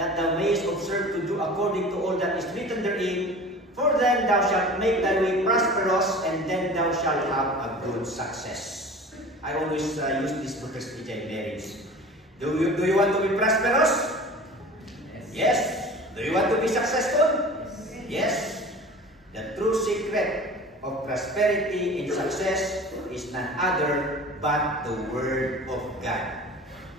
that thou mayest observe to do according to all that is written therein. For then thou shalt make thy way prosperous, and then thou shalt have a good success. I always use this verse in marriage. Do you want to be prosperous? Yes. Do you want to be successful? Yes. The true secret of prosperity and success is none other but the Word of God.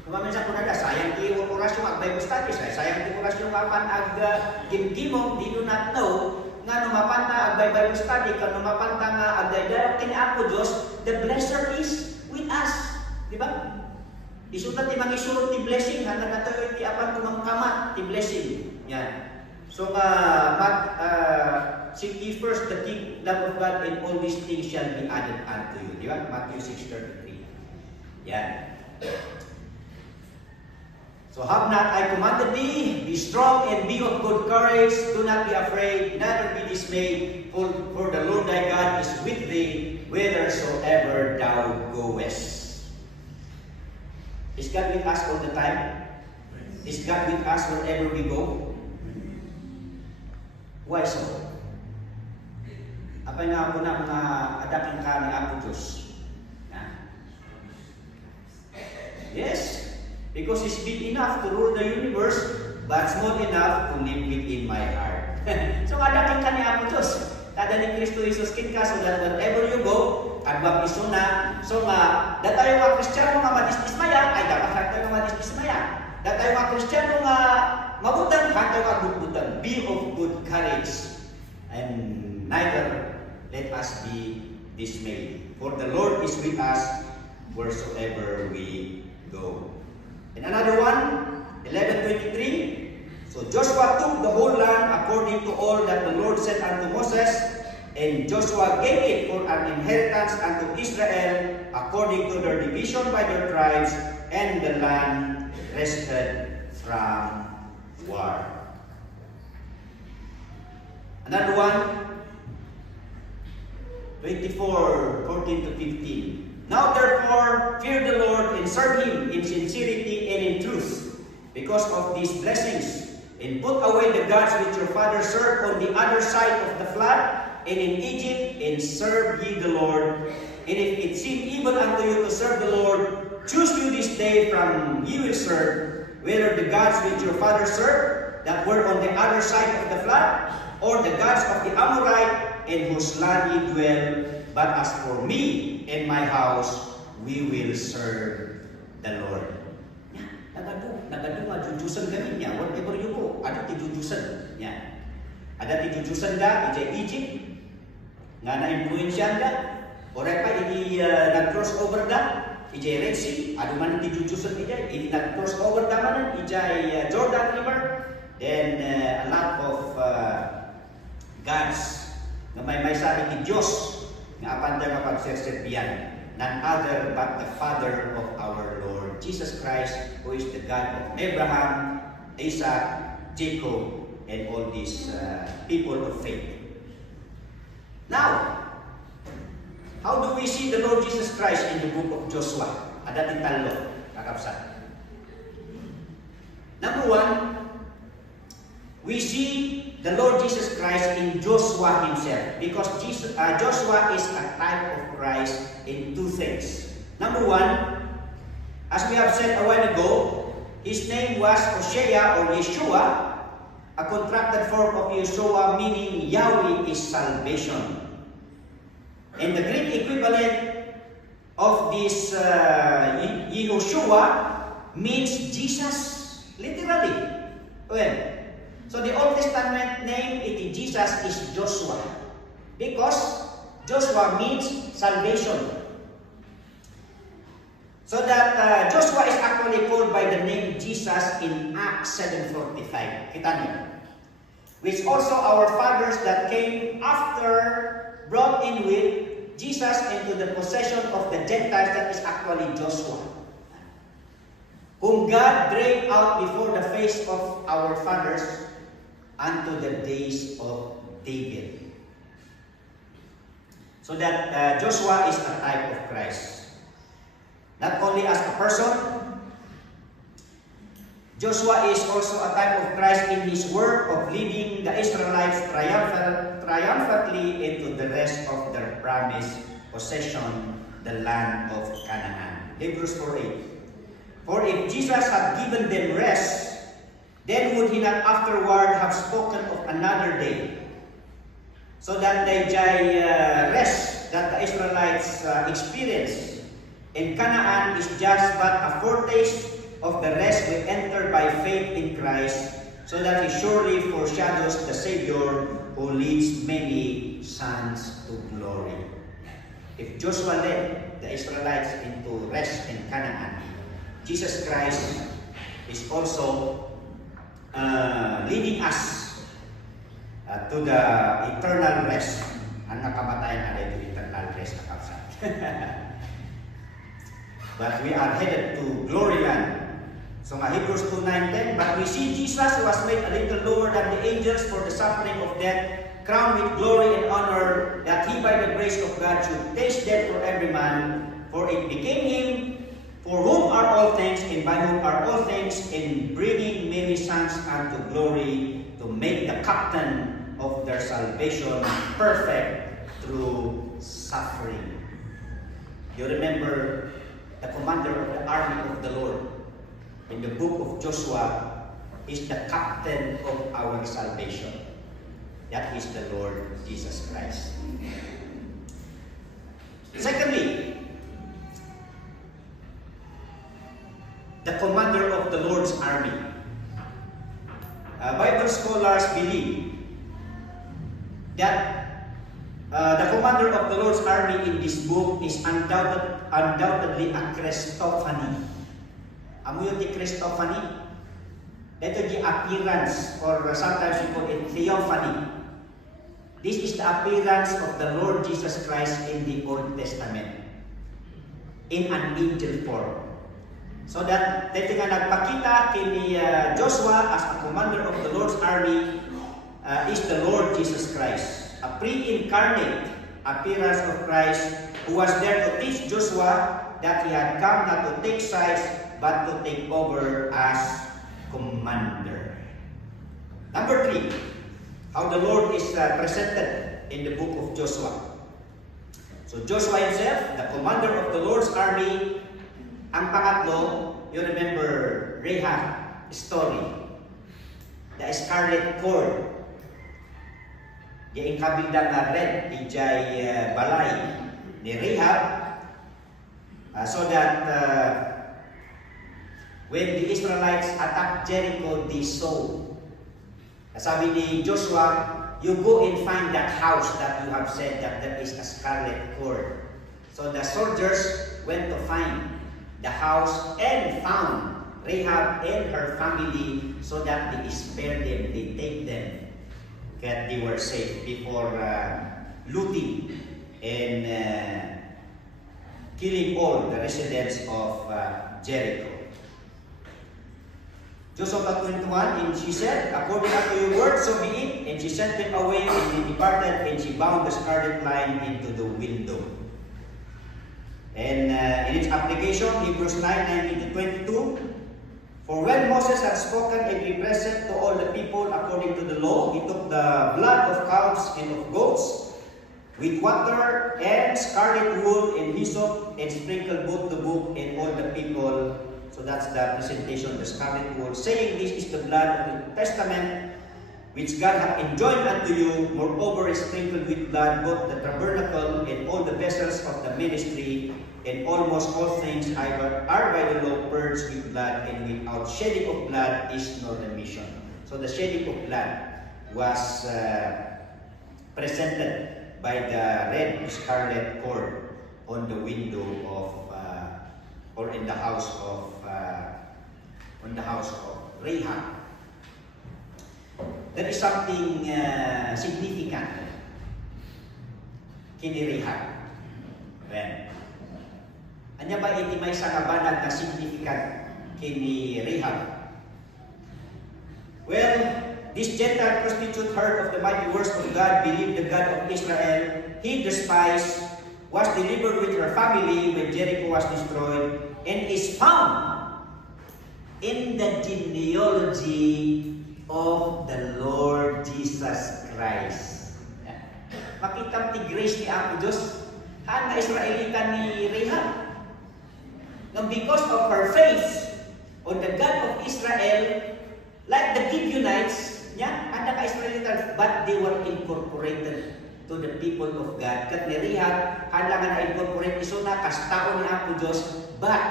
Kumaminsan ko na sayang kiyo orasyon ag Bible studies, sayang kiyo orasyon mapan ag gimgimong, di do not know nga numapanta ag Bible study, kan numapanta nga ag dialog kini ako Dios, the blesser is with us. Di ba? Isutat ti mangisulot ti blessing, handa na tayo ti apan kumangkamat ti blessing. Yan. So, seek ye first the kingdom of God, and all these things shall be added unto you. Di ba? Matthew 6:33. Yan. So, have not I commanded thee? Be strong and be of good courage. Do not be afraid, neither be dismayed. For the Lord thy God is with thee, whithersoever thou goest. Is God with us all the time? Is God with us wherever we go? Why so? Apay nga ako na mga adaking ka ni Apo Diyos. Yes, because He's big enough to rule the universe, but small enough to live within my heart. So adaking ka ni Apo Diyos. Tada ni Kristo Jesus kin ka, so that wherever you go, kagbab iso na, so nga, datayo mga Kristiyano nga madisdismaya, ay dapat tayo nga madisdismaya. Datayo mga Kristiyano nga mabutan, hataw ka butbutan. Be of good courage, and neither let us be dismayed. For the Lord is with us wheresoever we go. And another one, 11:23. So Joshua took the whole land according to all that the Lord said unto Moses, and Joshua gave it for an inheritance unto Israel according to their division by their tribes, and the land rested from war. Another one, 24:14-15. Now therefore fear the Lord and serve Him in sincerity and in truth, because of these blessings, and put away the gods which your fathers served on the other side of the flood, and in Egypt, and serve ye the Lord. And if it seem evil unto you to serve the Lord, choose you this day from ye will serve, whether the gods which your fathers served, that were on the other side of the flood, or the gods of the Amorite, in whose land ye dwell. But as for me and my house, we will serve the Lord. Nagadu nga jujusan kami niya, whatever you go, ada ti jujusan niya. Ada ti jujusan da, ijay Egypt, nga na-influensyan da, oray pa, nag-cross over da, ijay Red Sea, aduman di jujusan ijay, inag cross over damanan, ijay Jordan River, then a lot of gods na may sabi ni Diyos nga apanda nga pagserserbiyan, none other but the Father of our Lord Jesus Christ, who is the God of Abraham, Isaac, Jacob, and all these people of faith. Now, how do we see the Lord Jesus Christ in the book of Joshua? Adating talo, kakapsat. Number one, we see the Lord Jesus Christ in Joshua himself, because Joshua is a type of Christ in two things. Number one, as we have said a while ago, his name was Hosea or Yeshua, a contracted form of Yeshua, meaning Yahweh is salvation. And the Greek equivalent of this Yehoshua means Jesus, literally. Well, so the Old Testament name it Jesus is Joshua, because Joshua means salvation. So that Joshua is actually called by the name Jesus in Acts 7:45. Kita niyo? Which also our fathers that came after brought in with Jesus into the possession of the Gentiles, that is actually Joshua, whom God drave out before the face of our fathers unto the days of David. So that Joshua is a type of Christ. Not only as a person, Joshua is also a type of Christ in his work of leading the Israelites triumphantly into the rest of their promised possession, the land of Canaan. Hebrews 4:8. For if Jesus had given them rest, then would he not afterward have spoken of another day, so that the rest that the Israelites experienced in Canaan is just but a foretaste of the rest we enter by faith in Christ, so that he surely foreshadows the Savior who leads many sons to glory. If Joshua led the Israelites into rest in Canaan, Jesus Christ is also leading us to the eternal rest. Ang nakamatayan na ito eternal rest na kapsat. But we are headed to glory land. So Hebrews 2:9-10, but we see Jesus was made a little lower than the angels for the suffering of death, crowned with glory and honor, that he by the grace of God should taste death for every man. For it became him, for whom are all things, and by whom are all things, in bringing many sons unto glory, to make the captain of their salvation perfect through suffering. You remember the commander of the army of the Lord in the book of Joshua is the captain of our salvation. That is the Lord Jesus Christ. Secondly, the commander of the Lord's army. Bible scholars believe that the commander of the Lord's army in this book is undoubtedly a Christophany. Amo yung Christophany? Ito the appearance, or sometimes we call it theophany. This is the appearance of the Lord Jesus Christ in the Old Testament in an angel form. So that dito nga nagpakita kini Joshua as a commander of the Lord's army is the Lord Jesus Christ, a pre-incarnate appearance of Christ, who was there to teach Joshua that he had come not to take sides but to take over as commander. Number 3, how the Lord is presented in the book of Joshua. So Joshua himself, the commander of the Lord's army. Ang pangatlo, you remember Rahab story, the scarlet cord. Yung kabigda na red, ijay balay ni Rahab, so that when the Israelites attacked Jericho, they saw. Sabi ni Joshua, you go and find that house that you have said that there is a scarlet cord. So the soldiers went to find the house and found Rahab and her family, so that they spare them, they take them, that they were safe before looting and killing all the residents of Jericho. Joshua 21, and she said, according unto your word, so be it. And she sent them away, and they departed, and she bound the scarlet line into the window. And in its application, Hebrews 9:19-22, for when Moses had spoken every precept to all the people according to the law, he took the blood of calves and of goats with water and scarlet wool and hyssop, and sprinkled both the book and all the people. So that's the presentation of the scarlet wool, saying, this is the blood of the testament which God hath enjoined unto you. Moreover is sprinkled with blood both the tabernacle and all the vessels of the ministry, and almost all things are by the law purged with blood, and without shedding of blood is no remission. So the shedding of blood was presented by the red scarlet cord on the window of or in the house of Rahab. There is something significant kini Rahab. Anya ba iti may sakabanag na significant kini Rahab? Well, this Gentile prostitute heard of the mighty works of God, believed the God of Israel, he despised, was delivered with her family when Jericho was destroyed, and is found in the genealogy of the Lord Jesus Christ. Makita ti grace ni Apo Diyos, haan na Israelita ni Rahab. Now, because of her faith on the God of Israel, like the Gibeonites, anda ka Israelita, but they were incorporated to the people of God. Kat ni Rahab, hanlangan na incorporate iso na kastao ni Apo Diyos, but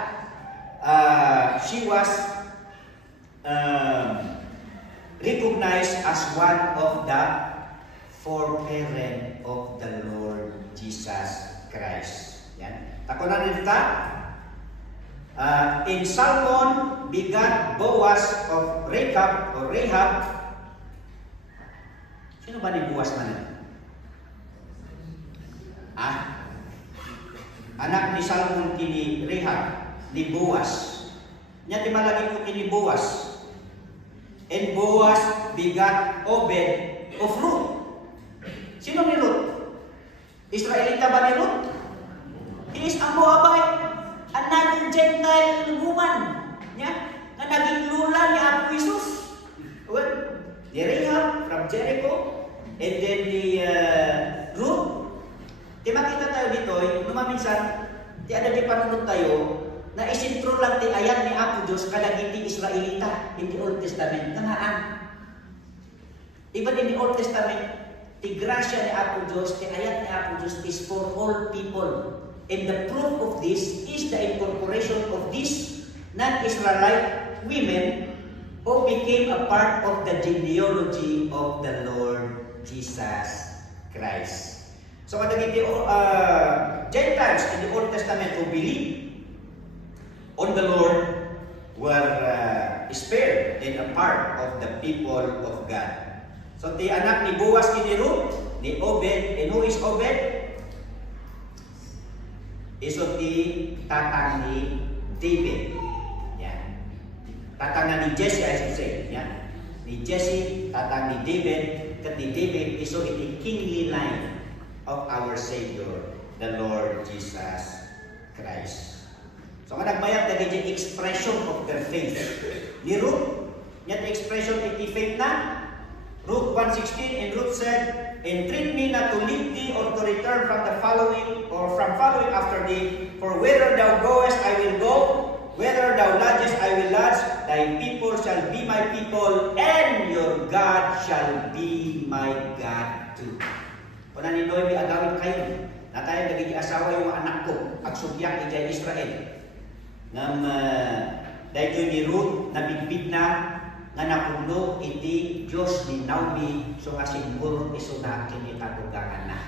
she was recognized as one of the foreparent of the Lord Jesus Christ. Yan. Takunan nito in Salmon begat Boaz of Rahab. Sino ba ni Boaz man? Anak ni Salmon kini Rahab, ni Boaz. Nya ti malagi ko kini Boaz. And Boaz begat Obed of Ruth. Sino ni Ruth? Israelita ba ni Ruth? He is a Moabite, another Gentile woman. Nya, na naging lula ni Apo Jesus. Well, ni Rahab from Jericho, and then ni Ruth. Di makita tayo dito, minsan, di ada di panunod tayo, na isintro lang ti ayat ni Apo Diyos kadagiti Israelita in the Old Testament. Tangaan. Even in the Old Testament, ti grasya ni Apo Diyos, ti ayat ni Apo Diyos is for all people. And the proof of this is the incorporation of these non-Israelite women who became a part of the genealogy of the Lord Jesus Christ. So kadagiti Gentiles in the Old Testament who believe on the Lord were spared and a part of the people of God. So ti anak ni Boaz kini Ruth, ni Obed, and who is Obed? Iso ti tatang ni David. Yan. Tatang na ni Jesse, I should say. Yan. Ni Jesse, tatang ni David, kat ni David, iso iti kingly line of our Savior, the Lord Jesus Christ. So, kung nagbayag na ganyan expression of their faith. Ni Ruth, niya expression iti faith na, Ruth 1:16, and Ruth said, entreat me not to leave thee or to return from following after thee, for whither thou goest I will go, whither thou lodgest I will lodge, thy people shall be my people, and your God shall be my God too. Kung naninoy, may agawin kayo, na tayo nagiging asawa yung anak ko, at subyak ijay Israel. Ngam, dahil ni Ruth, nabigbig na, nga napuno iti Diyos ni Naomi, so nga siguro iso na kini katugangan na.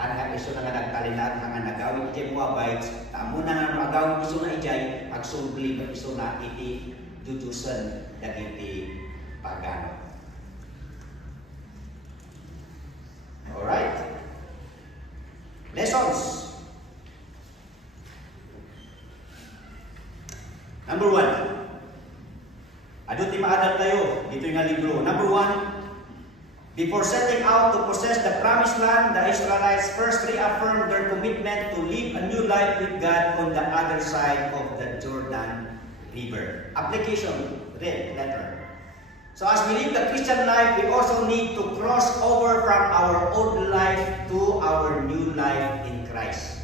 Hanga iso na nga nagtalinat, hanga nagawin iti Moabites, tamo na nga magawin iso na ijay, magsubli iso na iti jujusan dagiti pagano. Alright? Lessons. Number 1. Adun ti maadal tayo dito nga libro. Number 1, before setting out to possess the promised land, the Israelites first reaffirmed their commitment to live a new life with God on the other side of the Jordan River. Application, read letter. So as we live the Christian life, we also need to cross over from our old life to our new life in Christ.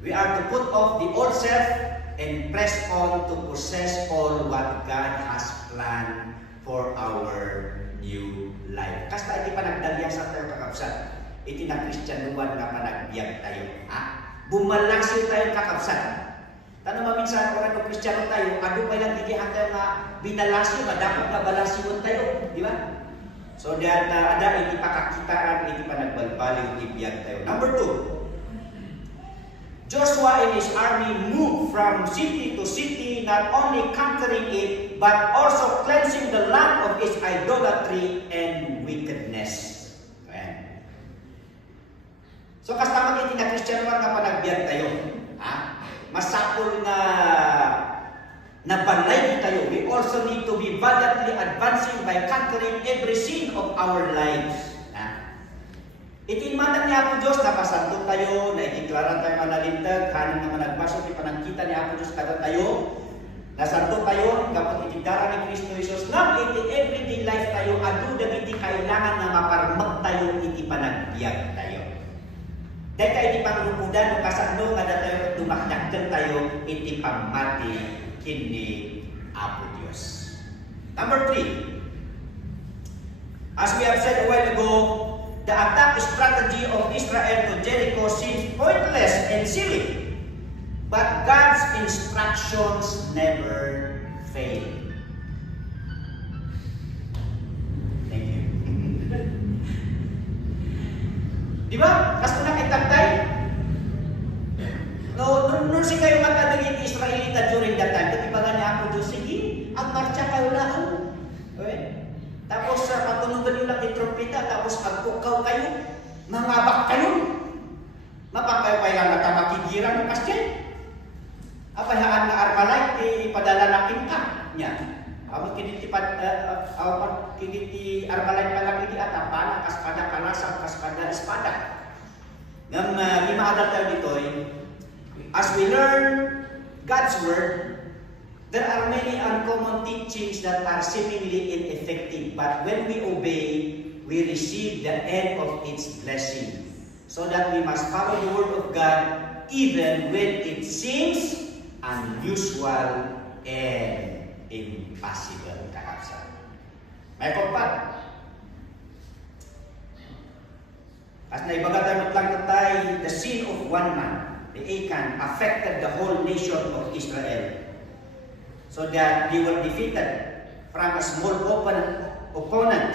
We are to put off the old self and press on to possess all what God has planned for our new life. Kasta iti panagdalya sa tayo kakabsat. Iti na Kristyanuan nga panagbiag tayo. Bumalasyo tayo kakabsat. Tanong maminsan kung ano Kristiyano tayo, ano pa lang didihan tayo nga binalasyo, dapat nga balasyon tayo. Di ba? So that ada iti pakakitaan, iti panagbalbaliw, iti biag tayo. Number 2. Joshua and his army moved from city to city, not only conquering it, but also cleansing the land of its idolatry and wickedness. Ayan. So, kasama iti na Kristyanuan nga panagbiag tayo. Masapol na nabalay tayo. We also need to be valiantly advancing by conquering every sin of our lives. Itinimatan ni Apo Diyos, napasanto tayo, naikiklaran tayo manalintag, hanin naman nagbaso, ipanangkita ni Apo Diyos kada tayo, nasanto tayo, kapag itidara ni Kristo Jesus, nga iti everyday life tayo, adu dagiti kailangan na maparmag tayo, iti panagbiag tayo. Dahil ka iti pangrupudan, o kasano, kada tayo, dumakdakdan tayo, iti pangmati, kini Apo Diyos. Number 3, as we have said a while ago, the attack strategy of Israel to Jericho seems pointless and silly, but God's instructions never fail. Thank you. Di ba? Kas na kitagtay? Nung si kayo matadagin Israelita during that time, tapi ba nga niya ako Diyos, sige, at marcha kayo lang. Okay? Tapos patunugan nyo lang yung trompeta, tapos agpukaw kayo, mangabak kayo. Mapangkayo lang na tamakigiran yung kasyan. Apahaan na Armalite, ipadala na kinta niya. Amot kiniti Armalite pala kini at apana, kaspada kalasang, kaspada espada. Ngam limaadal tayo dito, as we learn God's Word, there are many uncommon teachings that are seemingly ineffective, but when we obey, we receive the end of its blessing. So that we must follow the Word of God even when it seems unusual and impossible. May pagpat. As naibagatamot lang tayo, the sin of one man, the Achan, affected the whole nation of Israel. So that they were defeated from a small opponent.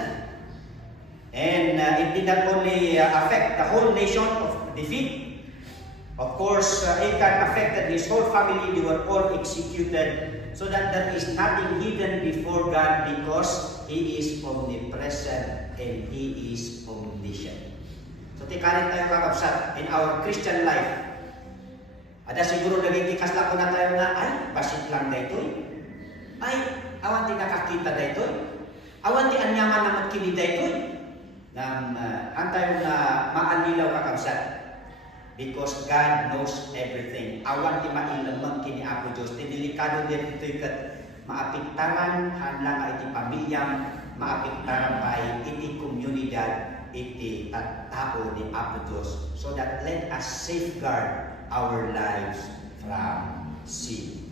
And it did not only affect the whole nation of defeat. Of course, Achan affected his whole family. They were all executed. So that there is nothing hidden before God because He is omnipresent and He is omniscient. So tikarin tayo kakabsat in our Christian life. Ada siguro naging kasla ko na tayo na, ay, basit lang na ito. Ay, awan di nakakita da ito. Awan di anyaman na magkili da ito. Antay na maanilaw kakabsat. Because God knows everything. Awan di mailamang kini Apo Diyos. Delikado din ito ikat maapiktaran, hanlang iti pamilyang, maapiktaran pa iti komunidad, iti tao ni Apo Diyos. So that let us safeguard our lives from sin.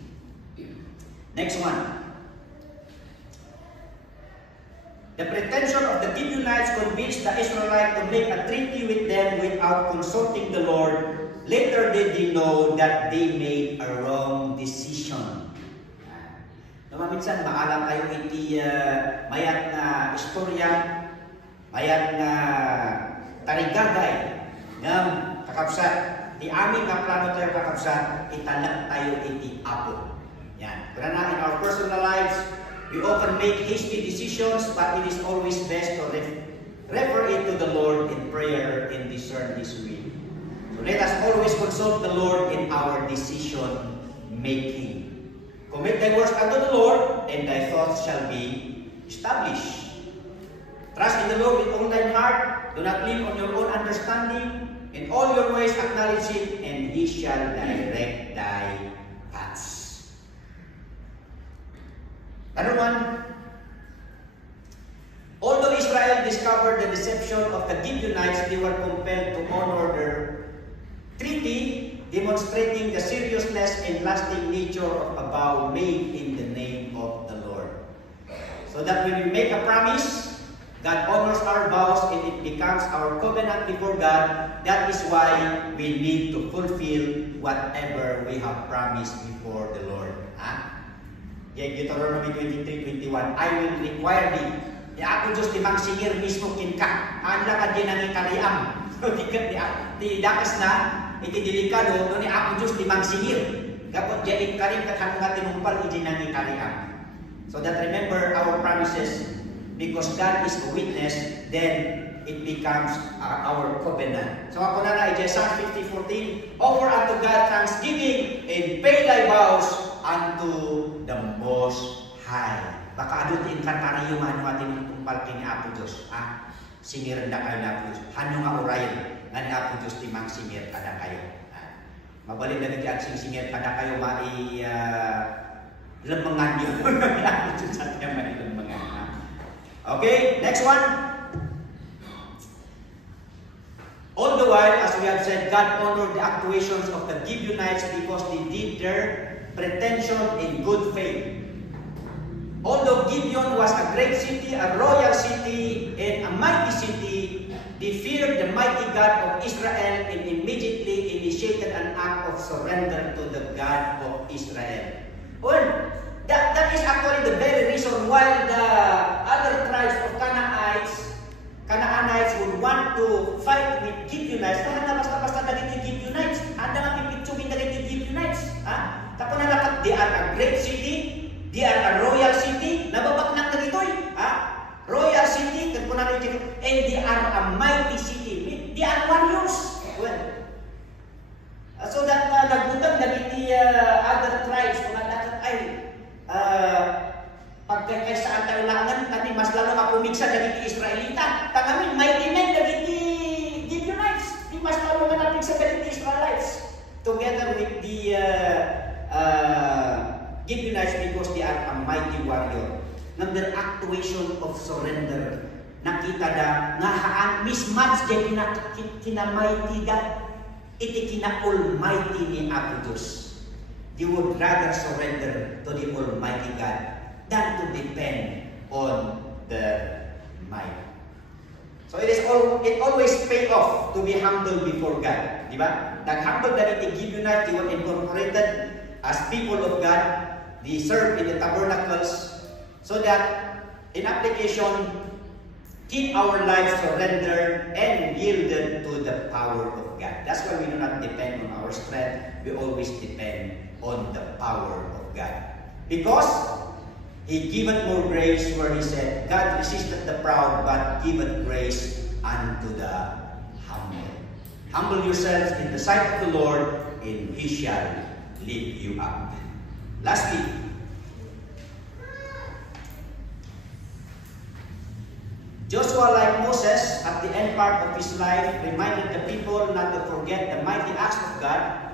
Next one. The pretension of the Gibeonites convinced the Israelites to make a treaty with them without consulting the Lord. Later did they know that they made a wrong decision. Minsan maalam tayo iti mayat na istorya, mayat na tarigagay ng kakabsat, di amin nga plano tayo kakabsat, italag tayo iti Apo. Yan. Kaya na, in our personal lives, we often make hasty decisions, but it is always best to refer it to the Lord in prayer and discern His will. So let us always consult the Lord in our decision making. Commit thy works unto the Lord, and thy thoughts shall be established. Trust in the Lord with all thine heart. Do not lean on your own understanding. In all your ways acknowledge Him, and He shall direct thy paths. Another one. Although Israel discovered the deception of the Gibeonites, they were compelled to honor their treaty, demonstrating the seriousness and lasting nature of a vow made in the name of the Lord. So that when we make a promise, God honors our vows and it becomes our covenant before God. That is why we need to fulfill whatever we have promised before the Lord. Deuteronomy 23:21, I will require thee. Ako Diyos di mangsingir mismo kinka. Anla ka din ang ikariam. Di dakas na, iti delikado, no ni ako Diyos di mangsingir. Kapag di ikarim katang nga tinumpal, iti nang ikariam. So that remember our promises. Because God is a witness, then it becomes our covenant. So ako na Isaiah 50:14, offer unto God thanksgiving and pay thy vows unto the Most High. Baka adutin kan kariyo nga ano ating tumpal kini Apo Diyos. Singiran na kayo na Apo Diyos. Hanyo nga urayan nga ni Apo Diyos timang singir kada kayo. Mabalik na nag singir kada kayo lemengan yun. Apo Diyos at yung lemengan. Okay, next one. All the while, as we have said, God honored the actuations of the Gibeonites because they did their pretension in good faith. Although Gibeon was a great city, a royal city, and a mighty city, they feared the mighty God of Israel and immediately initiated an act of surrender to the God of Israel. Well, that is actually the very reason why the other tribes of Canaanites would want to fight with Gibeonites. Dahil na basta-basta dagiti Gibeonites. Handa nga pipitsugin dagiti Gibeonites. Tapos na they are a great city, they are a royal city. Nababaknang na dito'y. Royal city, and they are a mighty city. They are warriors. Well, so that nagutang dagiti other tribes kung natin ay pagkakaisaan tayo langan, natin mas lalo kapumigsa dagiti Israelita. Tangamin, may tinig dagiti Gibeonites. Di mas lalo manapigsa dagiti Israelites. Together with the Gibeonites because they are a mighty warrior. Nang their actuation of surrender, nakita da nga haan mismatch dyan kinamighty God. Iti kina-almighty ni Apo Diyos. They would rather surrender to the Almighty God than to depend on the might. So it always pay off to be humble before God. Di ba? Nag-humble na iti Gibeonites, they were incorporated as people of God. They served in the tabernacles so that in application, keep our lives surrendered and yielded to the power of God. That's why we do not depend on our strength. We always depend on the power of God. Because He giveth more grace, where He said, God resisteth the proud, but giveth grace unto the humble. Humble yourselves in the sight of the Lord, and He shall lift you up. Lastly, Joshua, like Moses, at the end part of his life, reminded the people not to forget the mighty acts of God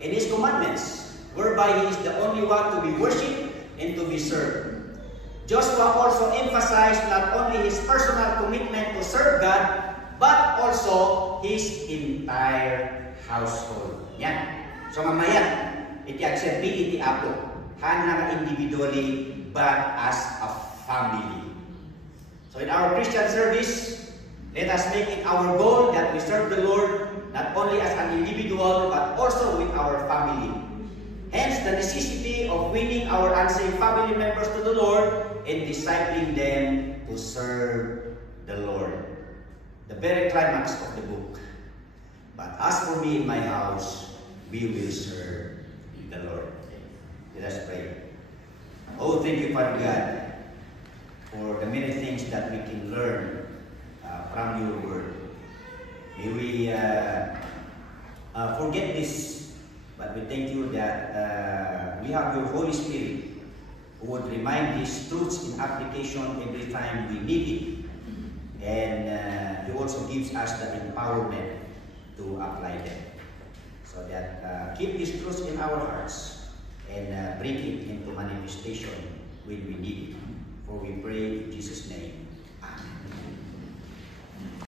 and His commandments, whereby He is the only one to be worshipped and to be served. Joshua also emphasized not only his personal commitment to serve God, but also his entire household. Yan. So mamaya, iti agserbi iti Apo, hana individually, but as a family. So in our Christian service, let us make it our goal that we serve the Lord not only as an individual, but also with our family. Hence, the necessity of winning our unsaved family members to the Lord and discipling them to serve the Lord. The very climax of the book. But as for me and my house, we will serve the Lord. Let us pray. Oh, thank you, Father God, for the many things that we can learn from your word. May we forget this, but we thank you that we have your Holy Spirit who would remind these truths in application every time we need it. And He also gives us the empowerment to apply them. So that keep these truths in our hearts and bring it into manifestation when we need it. For we pray in Jesus' name. Amen.